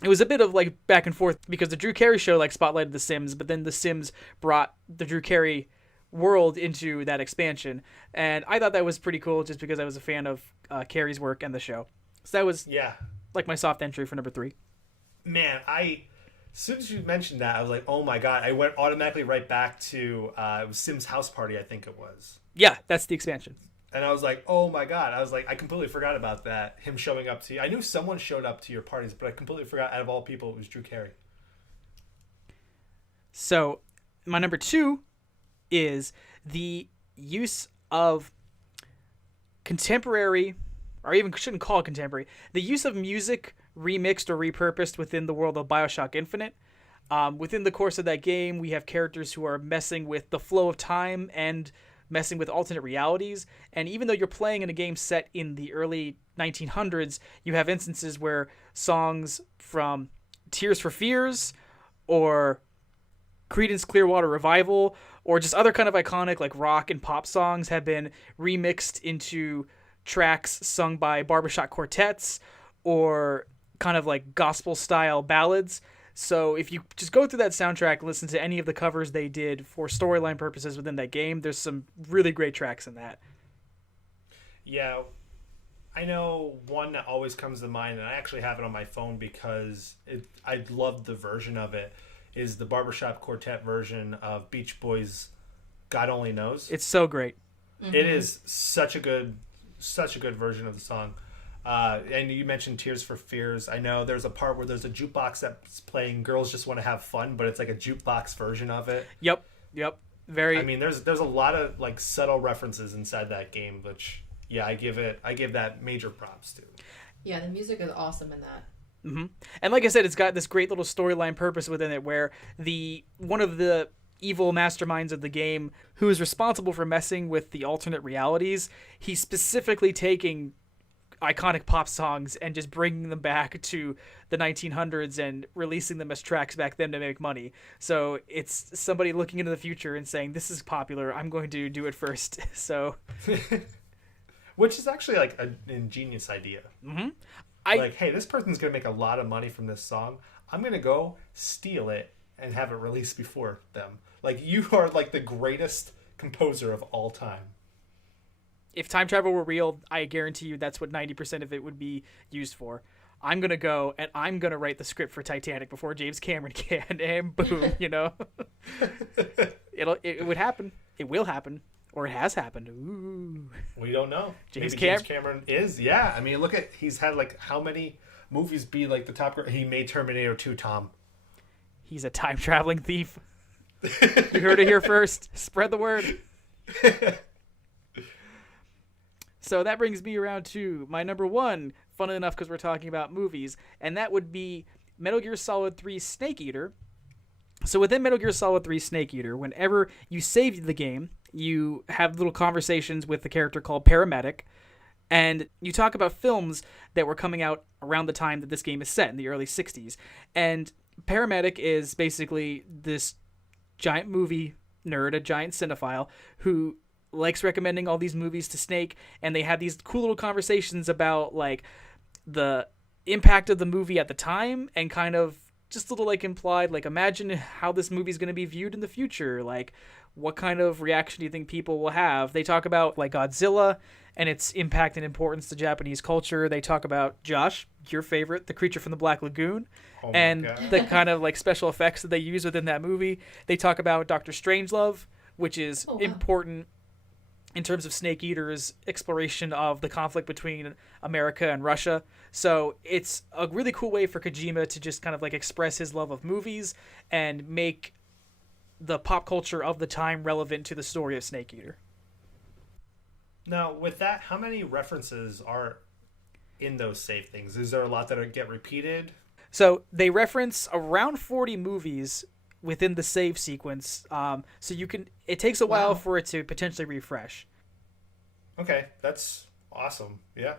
it was a bit of like back and forth because the Drew Carey show like spotlighted The Sims, but then The Sims brought the Drew Carey world into that expansion. And I thought that was pretty cool just because I was a fan of Carey's work and the show. So that was like my soft entry for number 3. Man, as soon as you mentioned that, I was like, oh my God. I went automatically right back to it was Sims House Party, I think it was. Yeah, that's the expansion. And I was like, oh my God. I was like, I completely forgot about that. Him showing up to you. I knew someone showed up to your parties, but I completely forgot out of all people it was Drew Carey. So my number 2 is the use of contemporary, or even shouldn't call it contemporary, the use of music remixed or repurposed within the world of BioShock Infinite. Within the course of that game, we have characters who are messing with the flow of time and messing with alternate realities. And even though you're playing in a game set in the early 1900s, you have instances where songs from Tears for Fears or Creedence Clearwater Revival or just other kind of iconic like rock and pop songs have been remixed into tracks sung by barbershop quartets or kind of like gospel style ballads. So if you just go through that soundtrack and listen to any of the covers they did for storyline purposes within that game, there's some really great tracks in that. Yeah, I know one that always comes to mind, and I actually have it on my phone because I love the version of it, is the barbershop quartet version of Beach Boys' God Only Knows. It's so great. Mm-hmm. It is such a good version of the song. And you mentioned Tears for Fears. I know there's a part where there's a jukebox that's playing Girls Just Want to Have Fun, but it's like a jukebox version of it. Yep. Very. I mean, there's a lot of like subtle references inside that game, which I give that major props to. Yeah, the music is awesome in that. Mm-hmm. And like I said, it's got this great little storyline purpose within it where one of the evil masterminds of the game who is responsible for messing with the alternate realities, he's specifically taking iconic pop songs and just bringing them back to the 1900s and releasing them as tracks back then to make money. So it's somebody looking into the future and saying, this is popular, I'm going to do it first. So which is actually like an ingenious idea. Mm-hmm. Hey, this person's going to make a lot of money from this song. I'm going to go steal it and have it released before them. Like, you are like the greatest composer of all time. If time travel were real, I guarantee you that's what 90% of it would be used for. I'm going to go and I'm going to write the script for Titanic before James Cameron can, and boom, you know. It would happen. It will happen. Or it has happened. Ooh. We don't know. James Cameron is. Yeah. I mean, he's had like how many movies be like the top. He made Terminator 2, Tom. He's a time traveling thief. You heard it here first. Spread the word. So that brings me around to my number 1, funnily enough, because we're talking about movies, and that would be Metal Gear Solid 3 Snake Eater, So within Metal Gear Solid 3 Snake Eater, whenever you save the game, you have little conversations with the character called Paramedic, and you talk about films that were coming out around the time that this game is set in the early 60s. And Paramedic is basically this giant movie nerd, a giant cinephile, who likes recommending all these movies to Snake, and they had these cool little conversations about like the impact of the movie at the time, and kind of just a little like implied, like, imagine how this movie's going to be viewed in the future. Like, what kind of reaction do you think people will have? They talk about like Godzilla and its impact and importance to Japanese culture. They talk about, Josh, your favorite, the creature from the Black Lagoon, and the kind of like special effects that they use within that movie. They talk about Dr. Strangelove, which is important in terms of Snake Eater's exploration of the conflict between America and Russia. So it's a really cool way for Kojima to just kind of like express his love of movies and make the pop culture of the time relevant to the story of Snake Eater. Now, with that, how many references are in those save things? Is there a lot that get repeated? So they reference around 40 movies within the save sequence. So you can, it takes a while for it to potentially refresh. Okay, that's awesome. Yeah.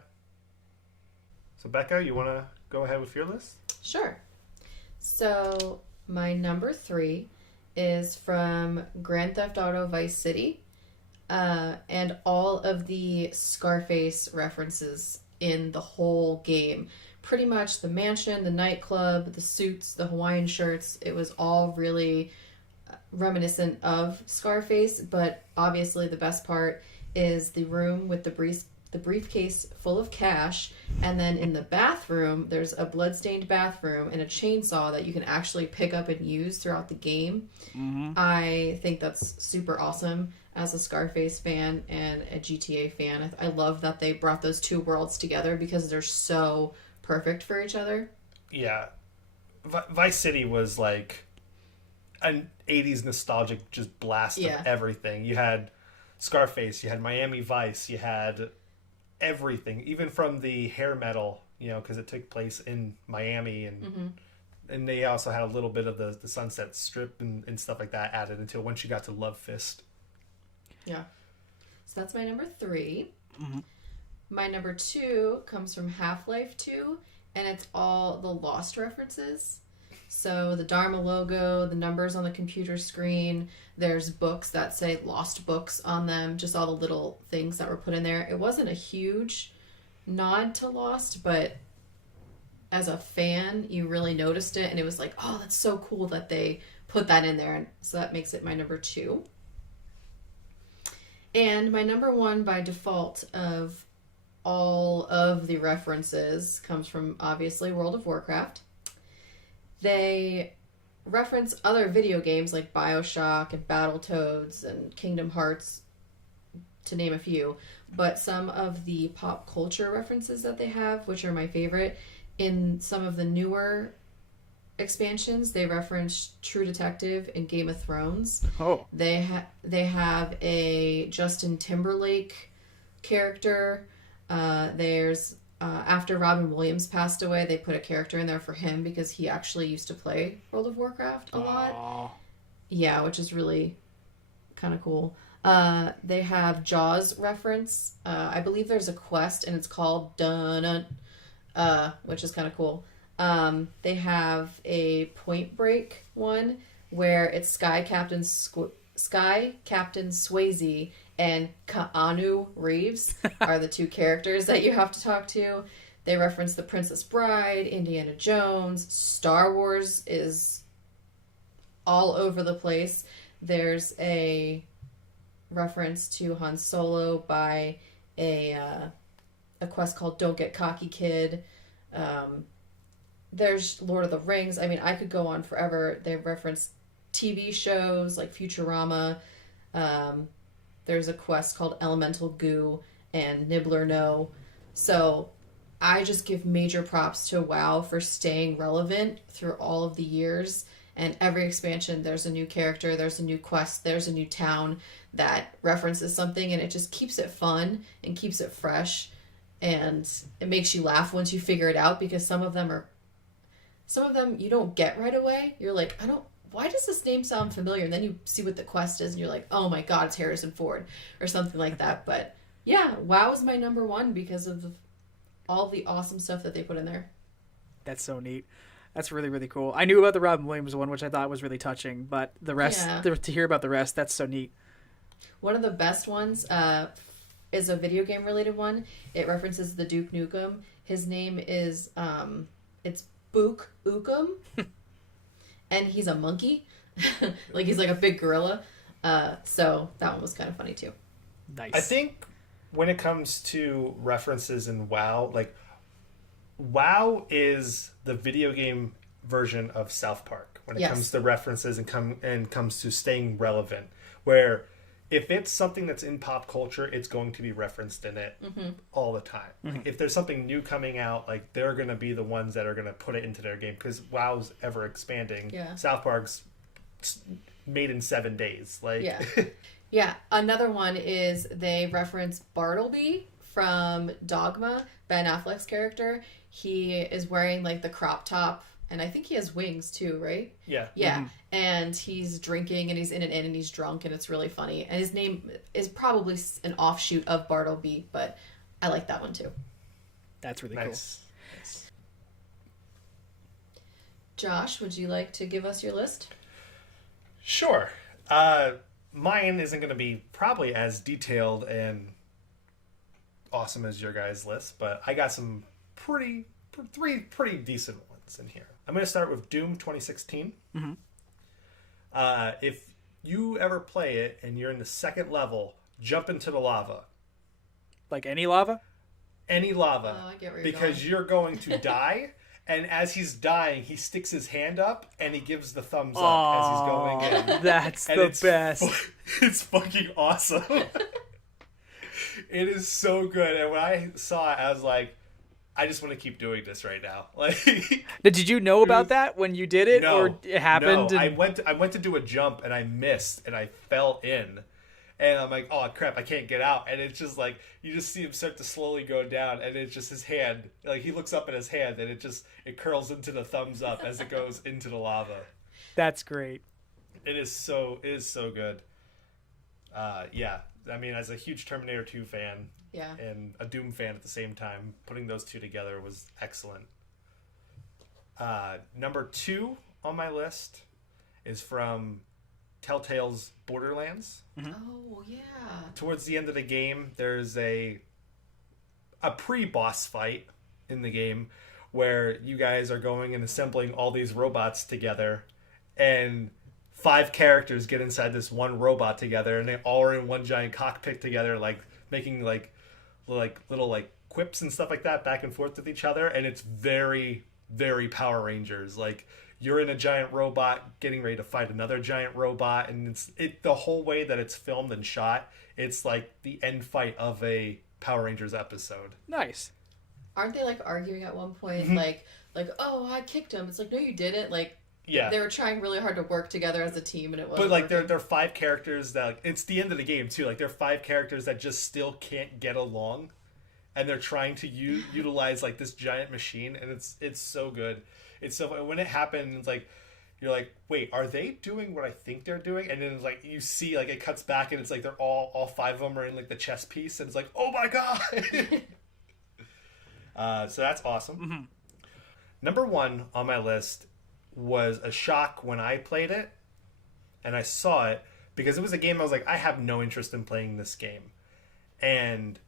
So Becca, you want to go ahead with your list? Sure. So my number 3 is from Grand Theft Auto Vice City, and all of the Scarface references in the whole game. Pretty much the mansion, the nightclub, the suits, the Hawaiian shirts, it was all really reminiscent of Scarface, but obviously the best part is the room with the briefcase full of cash, and then in the bathroom, there's a bloodstained bathroom and a chainsaw that you can actually pick up and use throughout the game. Mm-hmm. I think that's super awesome as a Scarface fan and a GTA fan. I love that they brought those two worlds together because they're so perfect for each other. Yeah. Vice City was like an 80s nostalgic just blast of everything. You had Scarface, you had Miami Vice, you had everything, even from the hair metal, you know, because it took place in Miami, and and they also had a little bit of the Sunset Strip and stuff like that added until once you got to Love Fist. Yeah. So that's my number 3. Mm-hmm. My number 2 comes from Half-Life 2, and it's all the Lost references. So the Dharma logo, the numbers on the computer screen, there's books that say Lost Books on them, just all the little things that were put in there. It wasn't a huge nod to Lost, but as a fan, you really noticed it, and it was like, oh, that's so cool that they put that in there. And so that makes it my number 2. And my number 1 by default of all of the references comes from, obviously, World of Warcraft. They reference other video games like BioShock and Battletoads and Kingdom Hearts, to name a few. But some of the pop culture references that they have, which are my favorite, in some of the newer expansions, they reference True Detective and Game of Thrones. Oh. They have a Justin Timberlake character. There's after Robin Williams passed away, they put a character in there for him because he actually used to play World of Warcraft a lot. Yeah, which is really kind of cool. They have Jaws reference. I believe there's a quest and it's called Dun, which is kind of cool. They have a Point Break one where it's Sky Captain Swayze and Keanu Reeves are the two characters that you have to talk to. They reference The Princess Bride, Indiana Jones, Star Wars is all over the place. There's a reference to Han Solo by a quest called Don't Get Cocky Kid. There's Lord of the Rings. I mean, I could go on forever. They reference TV shows like Futurama. There's a quest called Elemental Goo and Nibbler No. So I just give major props to WoW for staying relevant through all of the years. And every expansion, there's a new character, there's a new quest, there's a new town that references something, and it just keeps it fun and keeps it fresh. And it makes you laugh once you figure it out, because some of them you don't get right away. You're like, why does this name sound familiar? And then you see what the quest is and you're like, oh my god, it's Harrison Ford or something like that. But yeah, WoW is my number one because of all the awesome stuff that they put in there. That's so neat. That's really, really cool. I knew about the Robin Williams one, which I thought was really touching, but the rest, to hear about the rest, that's so neat. One of the best ones is a video game related one. It references the Duke Nukem. His name is, it's Book Ukum, and he's a monkey. Like, he's like a big gorilla. So that one was kind of funny too. Nice. I think when it comes to references in WoW, like, WoW is the video game version of South Park when it comes to references and comes to staying relevant. Where if it's something that's in pop culture, it's going to be referenced in it all the time. Like, if there's something new coming out, like, they're going to be the ones that are going to put it into their game because WoW's ever expanding. Yeah. South Park's made in 7 days. Like, yeah. Another one is they reference Bartleby from Dogma, Ben Affleck's character. He is wearing like the crop top, and I think he has wings too, right? Yeah. Yeah. And he's drinking, and he's in an inn, and he's drunk, and it's really funny. And his name is probably an offshoot of Bartleby, but I like that one too. That's really nice. Cool. Josh, would you like to give us your list? Sure. Mine isn't going to be probably as detailed and awesome as your guys' list, but I got some three pretty decent ones in here. I'm going to start with Doom 2016. If you ever play it and you're in the second level, jump into the lava. Like any lava? Any lava. Oh, I get where you're because going. you're going to die. And as he's dying, he sticks his hand up and he gives the thumbs up as he's going in. That's And the best. It's fucking awesome. It is so good. And when I saw it, I was like, I just want to keep doing this right now. Like, did you know about that when you did it, no, or it happened? No, and... I went to do a jump and I missed and I fell in. And I'm like, oh crap, I can't get out. And it's just like, you just see him start to slowly go down, and it's just his hand. Like, he looks up at his hand, and it curls into the thumbs up as it goes into the lava. That's great. It is so good. Yeah. I mean, as a huge Terminator 2 fan, and a Doom fan at the same time, putting those two together was excellent. Number 2 on my list is from Telltale's Borderlands. Oh, yeah. Towards the end of the game, there's a pre-boss fight in the game where you guys are going and assembling all these robots together, and 5 characters get inside this one robot together, and they all are in one giant cockpit together, like making like little like quips and stuff like that back and forth with each other, and it's very, very Power Rangers. Like, you're in a giant robot getting ready to fight another giant robot, and the whole way that it's filmed and shot, it's like the end fight of a Power Rangers episode. Nice. Aren't they like arguing at one point, like oh, I kicked him? It's like, no, you didn't. Like, yeah, they were trying really hard to work together as a team, and it wasn't. But like, working. they're 5 characters that, like, it's the end of the game too. Like, they're 5 characters that just still can't get along, and they're trying to utilize like this giant machine, and it's so good. It's so, when it happens, like, you're like, wait, are they doing what I think they're doing? And then it's like, you see, like, it cuts back, and it's like they're all 5 of them are in like the chess piece, and it's like, oh my god. So that's awesome. Number 1 on my list was a shock when I played it and I saw it, because it was a game I was like, I have no interest in playing this game, and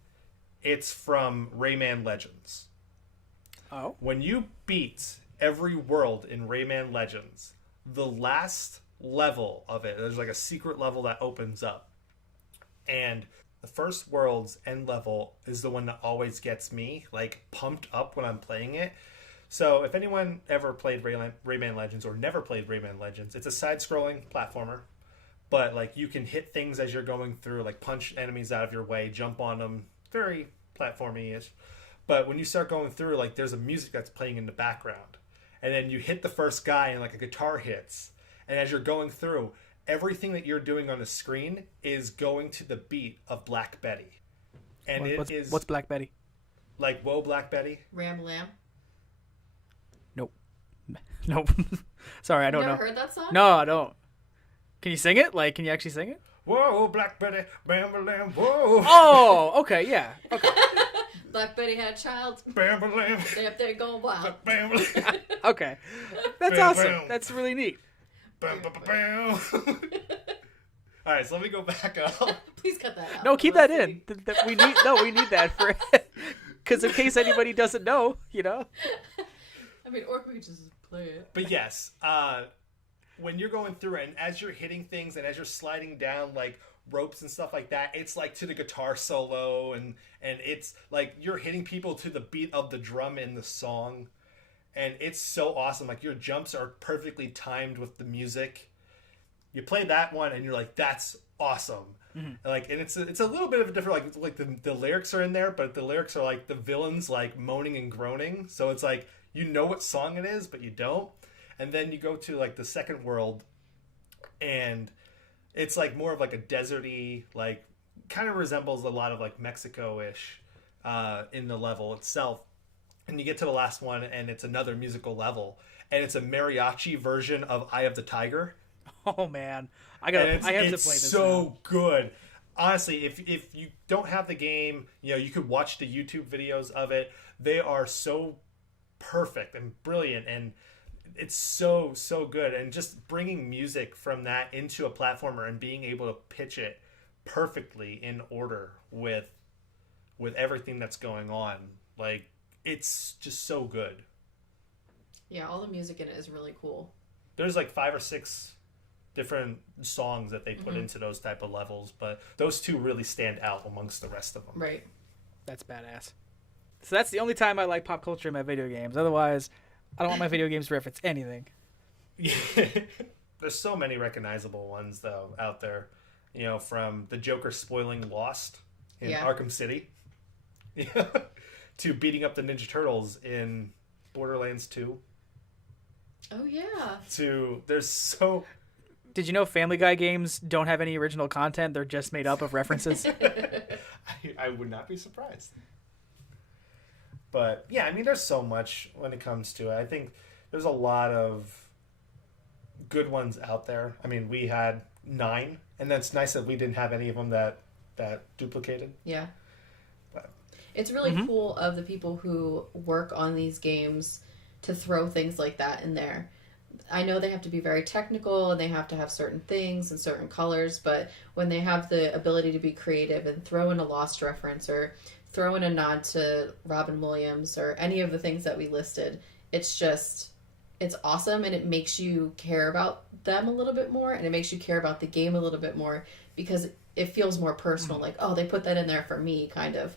it's from Rayman Legends. Oh. When you beat every world in Rayman Legends, the last level of it, there's like a secret level that opens up, and the first world's end level is the one that always gets me like pumped up when I'm playing it. So if anyone ever played Rayman Legends or never played Rayman Legends, it's a side-scrolling platformer, but like, you can hit things as you're going through, like punch enemies out of your way, jump on them, very platformy-ish. But when you start going through, like, there's a music that's playing in the background, and then you hit the first guy and like a guitar hits, and as you're going through, everything that you're doing on the screen is going to the beat of Black Betty. And what's Black Betty? Like, whoa, Black Betty? Ram Lam. Nope. Nope. Sorry, I don't Never know. heard that song? No, I don't. Can you sing it? Like, can you actually sing it? Whoa, Black Betty, bam-a-lam, whoa. Oh, okay, yeah. Okay. Black Betty had a child. Bam-a-lam, They up there going wild. bam-a-lam, Okay. That's Bam, awesome. bam. That's really neat. bam-ba-ba-bam. All right, so let me go back up. Please cut that out. No, keep Let's that see. in. We need that for because in case anybody doesn't know, you know. I mean, or we could just play it. But yes, when you're going through it, and as you're hitting things and as you're sliding down like ropes and stuff like that, it's like to the guitar solo, and it's like you're hitting people to the beat of the drum in the song, and it's so awesome. Like your jumps are perfectly timed with the music. You play that one and you're like, that's awesome. Mm-hmm. And it's a little bit of a different, like the lyrics are in there, but the lyrics are like the villains like moaning and groaning, so it's like you know what song it is but you don't. And then you go to like the second world, and it's like more of like a deserty, like kind of resembles a lot of like Mexico-ish in the level itself. And you get to the last one, and it's another musical level, and it's a mariachi version of Eye of the Tiger. Oh man, I have to play this. It's so now. good. Honestly, if you don't have the game, you know, you could watch the YouTube videos of it. They are so perfect and brilliant, and it's so good. And just bringing music from that into a platformer and being able to pitch it perfectly in order with everything that's going on, like it's just so good. Yeah, all the music in it is really cool. There's like 5 or 6 different songs that they put into those type of levels, but those two really stand out amongst the rest of them. Right. That's badass. So that's the only time I like pop culture in my video games. Otherwise, I don't want my video games to reference anything. Yeah. There's so many recognizable ones though out there. You know, from the Joker spoiling Lost in Arkham City, to beating up the Ninja Turtles in Borderlands 2. Oh yeah. Did you know Family Guy games don't have any original content? They're just made up of references. I would not be surprised. But yeah, I mean, there's so much when it comes to it. I think there's a lot of good ones out there. I mean, we had 9, and that's nice that we didn't have any of them that duplicated. Yeah. But It's really cool of the people who work on these games to throw things like that in there. I know they have to be very technical and they have to have certain things and certain colors, but when they have the ability to be creative and throw in a Lost reference or throw in a nod to Robin Williams or any of the things that we listed, it's awesome, and it makes you care about them a little bit more, and it makes you care about the game a little bit more because it feels more personal, like, oh, they put that in there for me, kind of.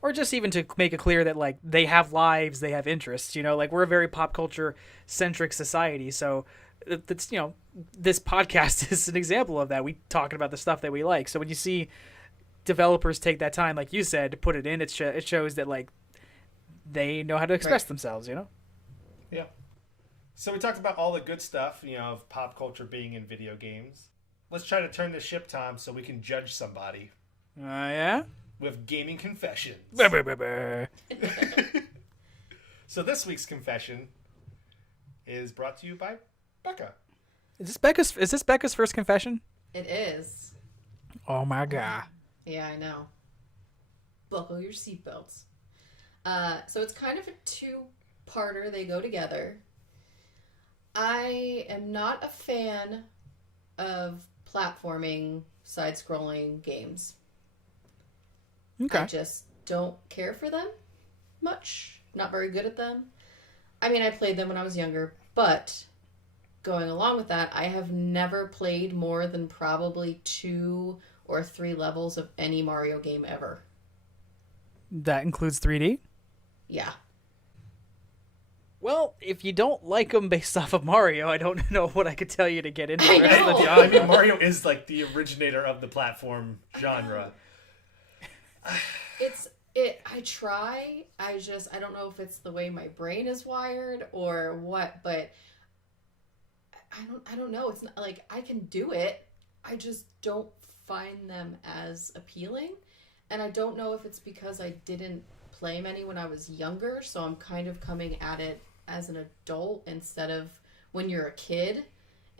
Or just even to make it clear that, like, they have lives, they have interests, you know? Like, we're a very pop culture-centric society, so that's, you know, this podcast is an example of that. We talking about the stuff that we like. So when you see developers take that time, like you said, to put it in, it shows that, like, they know how to express themselves, you know? Yeah. So we talked about all the good stuff, you know, of pop culture being in video games. Let's try to turn the ship, Tom, so we can judge somebody. Yeah? With gaming confessions. Bah. So this week's confession is brought to you by Becca. Is this Becca's first confession? It is. Oh my god. Yeah, I know. Buckle your seatbelts. So it's kind of a 2-parter. They go together. I am not a fan of platforming, side-scrolling games. Okay. I just don't care for them much. Not very good at them. I mean, I played them when I was younger, but going along with that, I have never played more than probably 2 or 3 levels of any Mario game ever. That includes 3D? Yeah. Well, if you don't like them based off of Mario, I don't know what I could tell you to get into the I rest of the know. genre. I mean, Mario is like the originator of the platform genre. I try. I don't know if it's the way my brain is wired or what, but I don't know. It's not like I can do it. I just don't find them as appealing. And I don't know if it's because I didn't play many when I was younger, so I'm kind of coming at it as an adult instead of when you're a kid.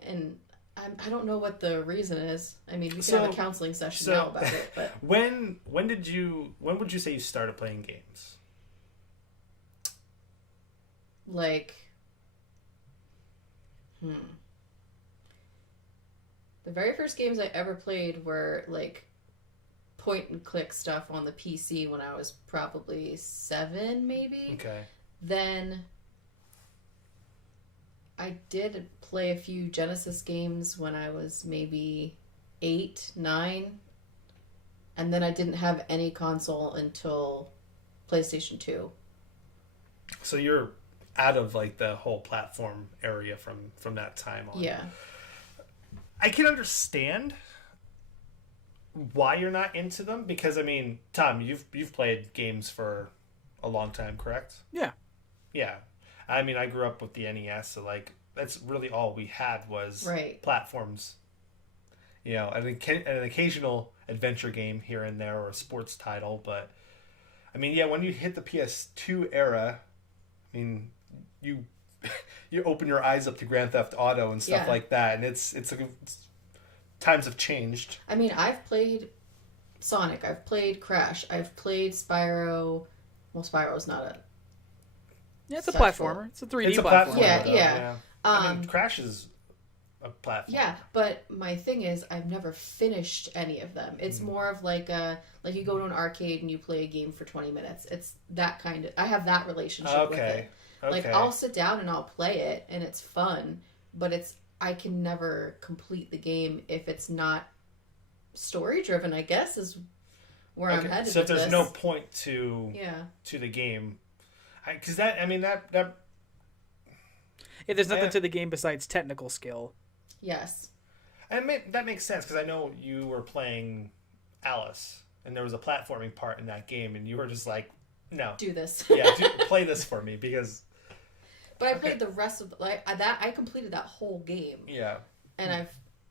And I don't know what the reason is. I mean, we can have a counseling session now about it. But when would you say you started playing games? Like, the very first games I ever played were like point and click stuff on the PC when I was probably 7, maybe. Okay. Then I did play a few Genesis games when I was maybe 8, 9. And then I didn't have any console until PlayStation 2. So you're out of like the whole platform area from that time on. Yeah. I can understand why you're not into them because, I mean, Tom, you've played games for a long time, correct? Yeah. Yeah. I mean, I grew up with the NES, so like that's really all we had was platforms. You know, an occasional adventure game here and there or a sports title, but I mean, yeah, when you hit the PS2 era, I mean, you open your eyes up to Grand Theft Auto and stuff like that, and it's times have changed. I mean, I've played Sonic, I've played Crash, I've played Spyro. Well, Spyro's not a... Yeah, it's a platformer. It's a 3D platformer. Yeah. I mean, Crash is a platform. Yeah, but my thing is, I've never finished any of them. It's more of like you go to an arcade and you play a game for 20 minutes. It's that kind of... I have that relationship with it. Like, I'll sit down and I'll play it, and it's fun, but I can never complete the game if it's not story-driven, I guess, is where I'm headed so with there's this. no point to the game. Because that... Yeah, there's nothing to the game besides technical skill. Yes. And that makes sense, because I know you were playing Alice, and there was a platforming part in that game, and you were just like, no. Do this. Play this for me, because... But I played the rest of I completed that whole game. Yeah. And I've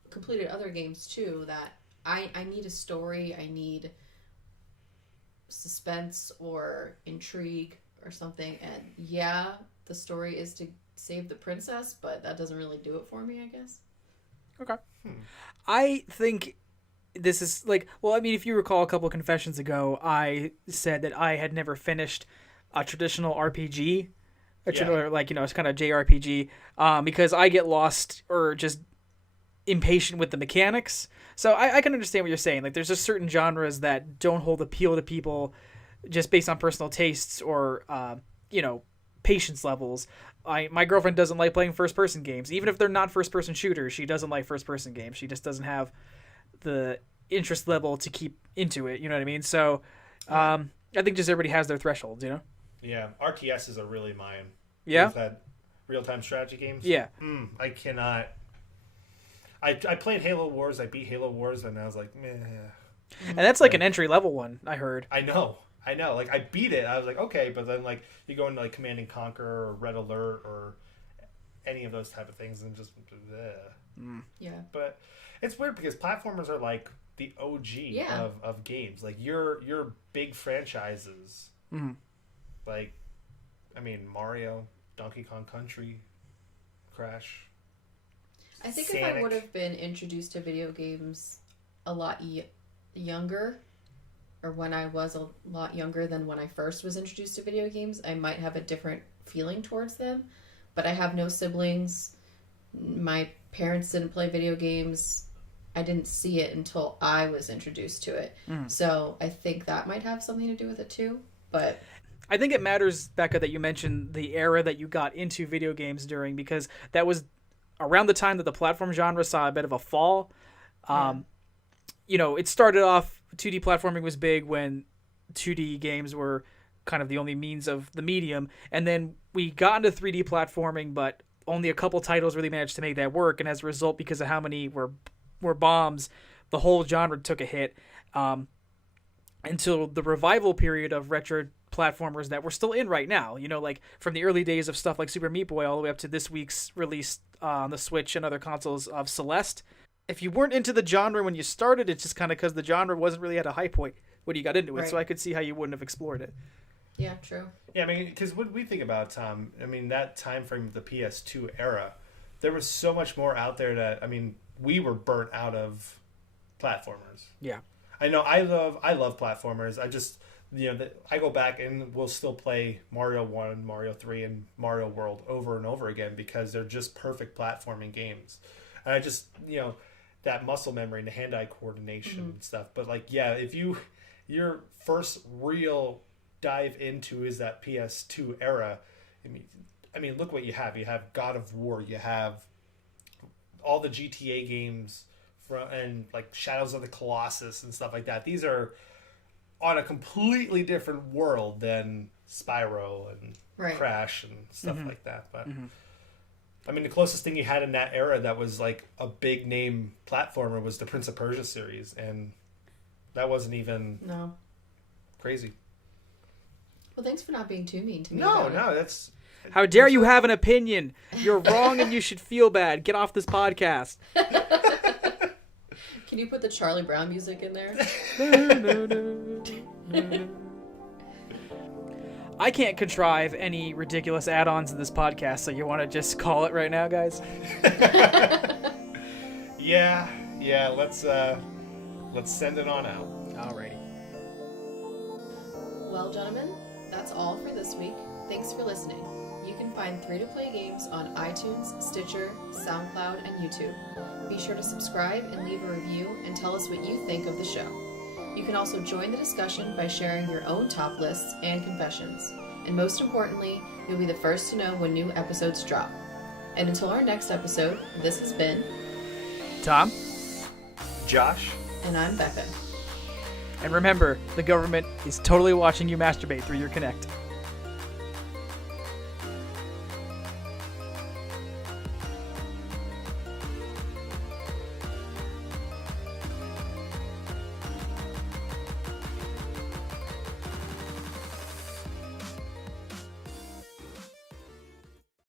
completed other games too that I need a story, I need suspense or intrigue or something, and the story is to save the princess, but that doesn't really do it for me, I guess. Okay. I think this is like, well, I mean, if you recall a couple of confessions ago, I said that I had never finished a traditional RPG. Or like, you know, it's kind of JRPG, because I get lost or just impatient with the mechanics. So I can understand what you're saying. Like, there's just certain genres that don't hold appeal to people just based on personal tastes or, patience levels. My girlfriend doesn't like playing first-person games. Even if they're not first-person shooters, she doesn't like first-person games. She just doesn't have the interest level to keep into it. You know what I mean? So I think just everybody has their thresholds, you know? Yeah, RTSs are really mine. Yeah? We've had real-time strategy games. Yeah. I cannot... I played Halo Wars, I beat Halo Wars, and I was like, meh. And that's like an entry-level one, I heard. I know. Like, I beat it, I was like, okay, but then, like, you go into, like, Command and Conquer or Red Alert or any of those type of things, and just... Yeah. But it's weird, because platformers are, like, the OG of games. Like, your big franchises... Mm-hmm. Like, I mean, Mario, Donkey Kong Country, Crash. I think Sonic. if I would have been introduced to video games a lot younger, or when I was a lot younger than when I first was introduced to video games, I might have a different feeling towards them. But I have no siblings. My parents didn't play video games. I didn't see it until I was introduced to it. So I think that might have something to do with it too. But... I think it matters, Becca, that you mentioned the era that you got into video games during, because that was around the time that the platform genre saw a bit of a fall. It started off, 2D platforming was big when 2D games were kind of the only means of the medium. And then we got into 3D platforming, but only a couple titles really managed to make that work. And as a result, because of how many were bombs, the whole genre took a hit. Until the revival period of retro platformers that we're still in right now, like from the early days of stuff like Super Meat Boy all the way up to this week's release on the Switch and other consoles of Celeste. If you weren't into the genre when you started, it's just kind of because the genre wasn't really at a high point when you got into it. Right. So I could see how you wouldn't have explored it. Yeah, true. Yeah, I mean, because what we think about, Tom, I mean, that time frame of the PS2 era, there was so much more out there that, I mean, we were burnt out of platformers. Yeah. I know I love platformers. I just, I go back and we'll still play Mario 1, Mario 3, and Mario World over and over again because they're just perfect platforming games. And I just, that muscle memory and the hand-eye coordination and stuff. But, like, yeah, if your first real dive into is that PS2 era, I mean, look what you have. You have God of War. You have all the GTA games and like Shadows of the Colossus and stuff like that. These are on a completely different world than Spyro and Crash and stuff like that. But I mean, the closest thing you had in that era that was like a big name platformer was the Prince of Persia series, and that wasn't even crazy. Well, thanks for not being too mean to me. No, that's... How dare you have an opinion? You're wrong and you should feel bad. Get off this podcast. Can you put the Charlie Brown music in there? I can't contrive any ridiculous add-ons to this podcast, so you want to just call it right now, guys? Yeah, let's send it on out. Alrighty. Well, gentlemen, that's all for this week. Thanks for listening. You can find 3-to-Play games on iTunes, Stitcher, SoundCloud, and YouTube. Be sure to subscribe and leave a review and tell us what you think of the show. You can also join the discussion by sharing your own top lists and confessions. And most importantly, you'll be the first to know when new episodes drop. And until our next episode, this has been Tom, Josh, and I'm Becca. and remember, the government is totally watching you masturbate through your Kinect.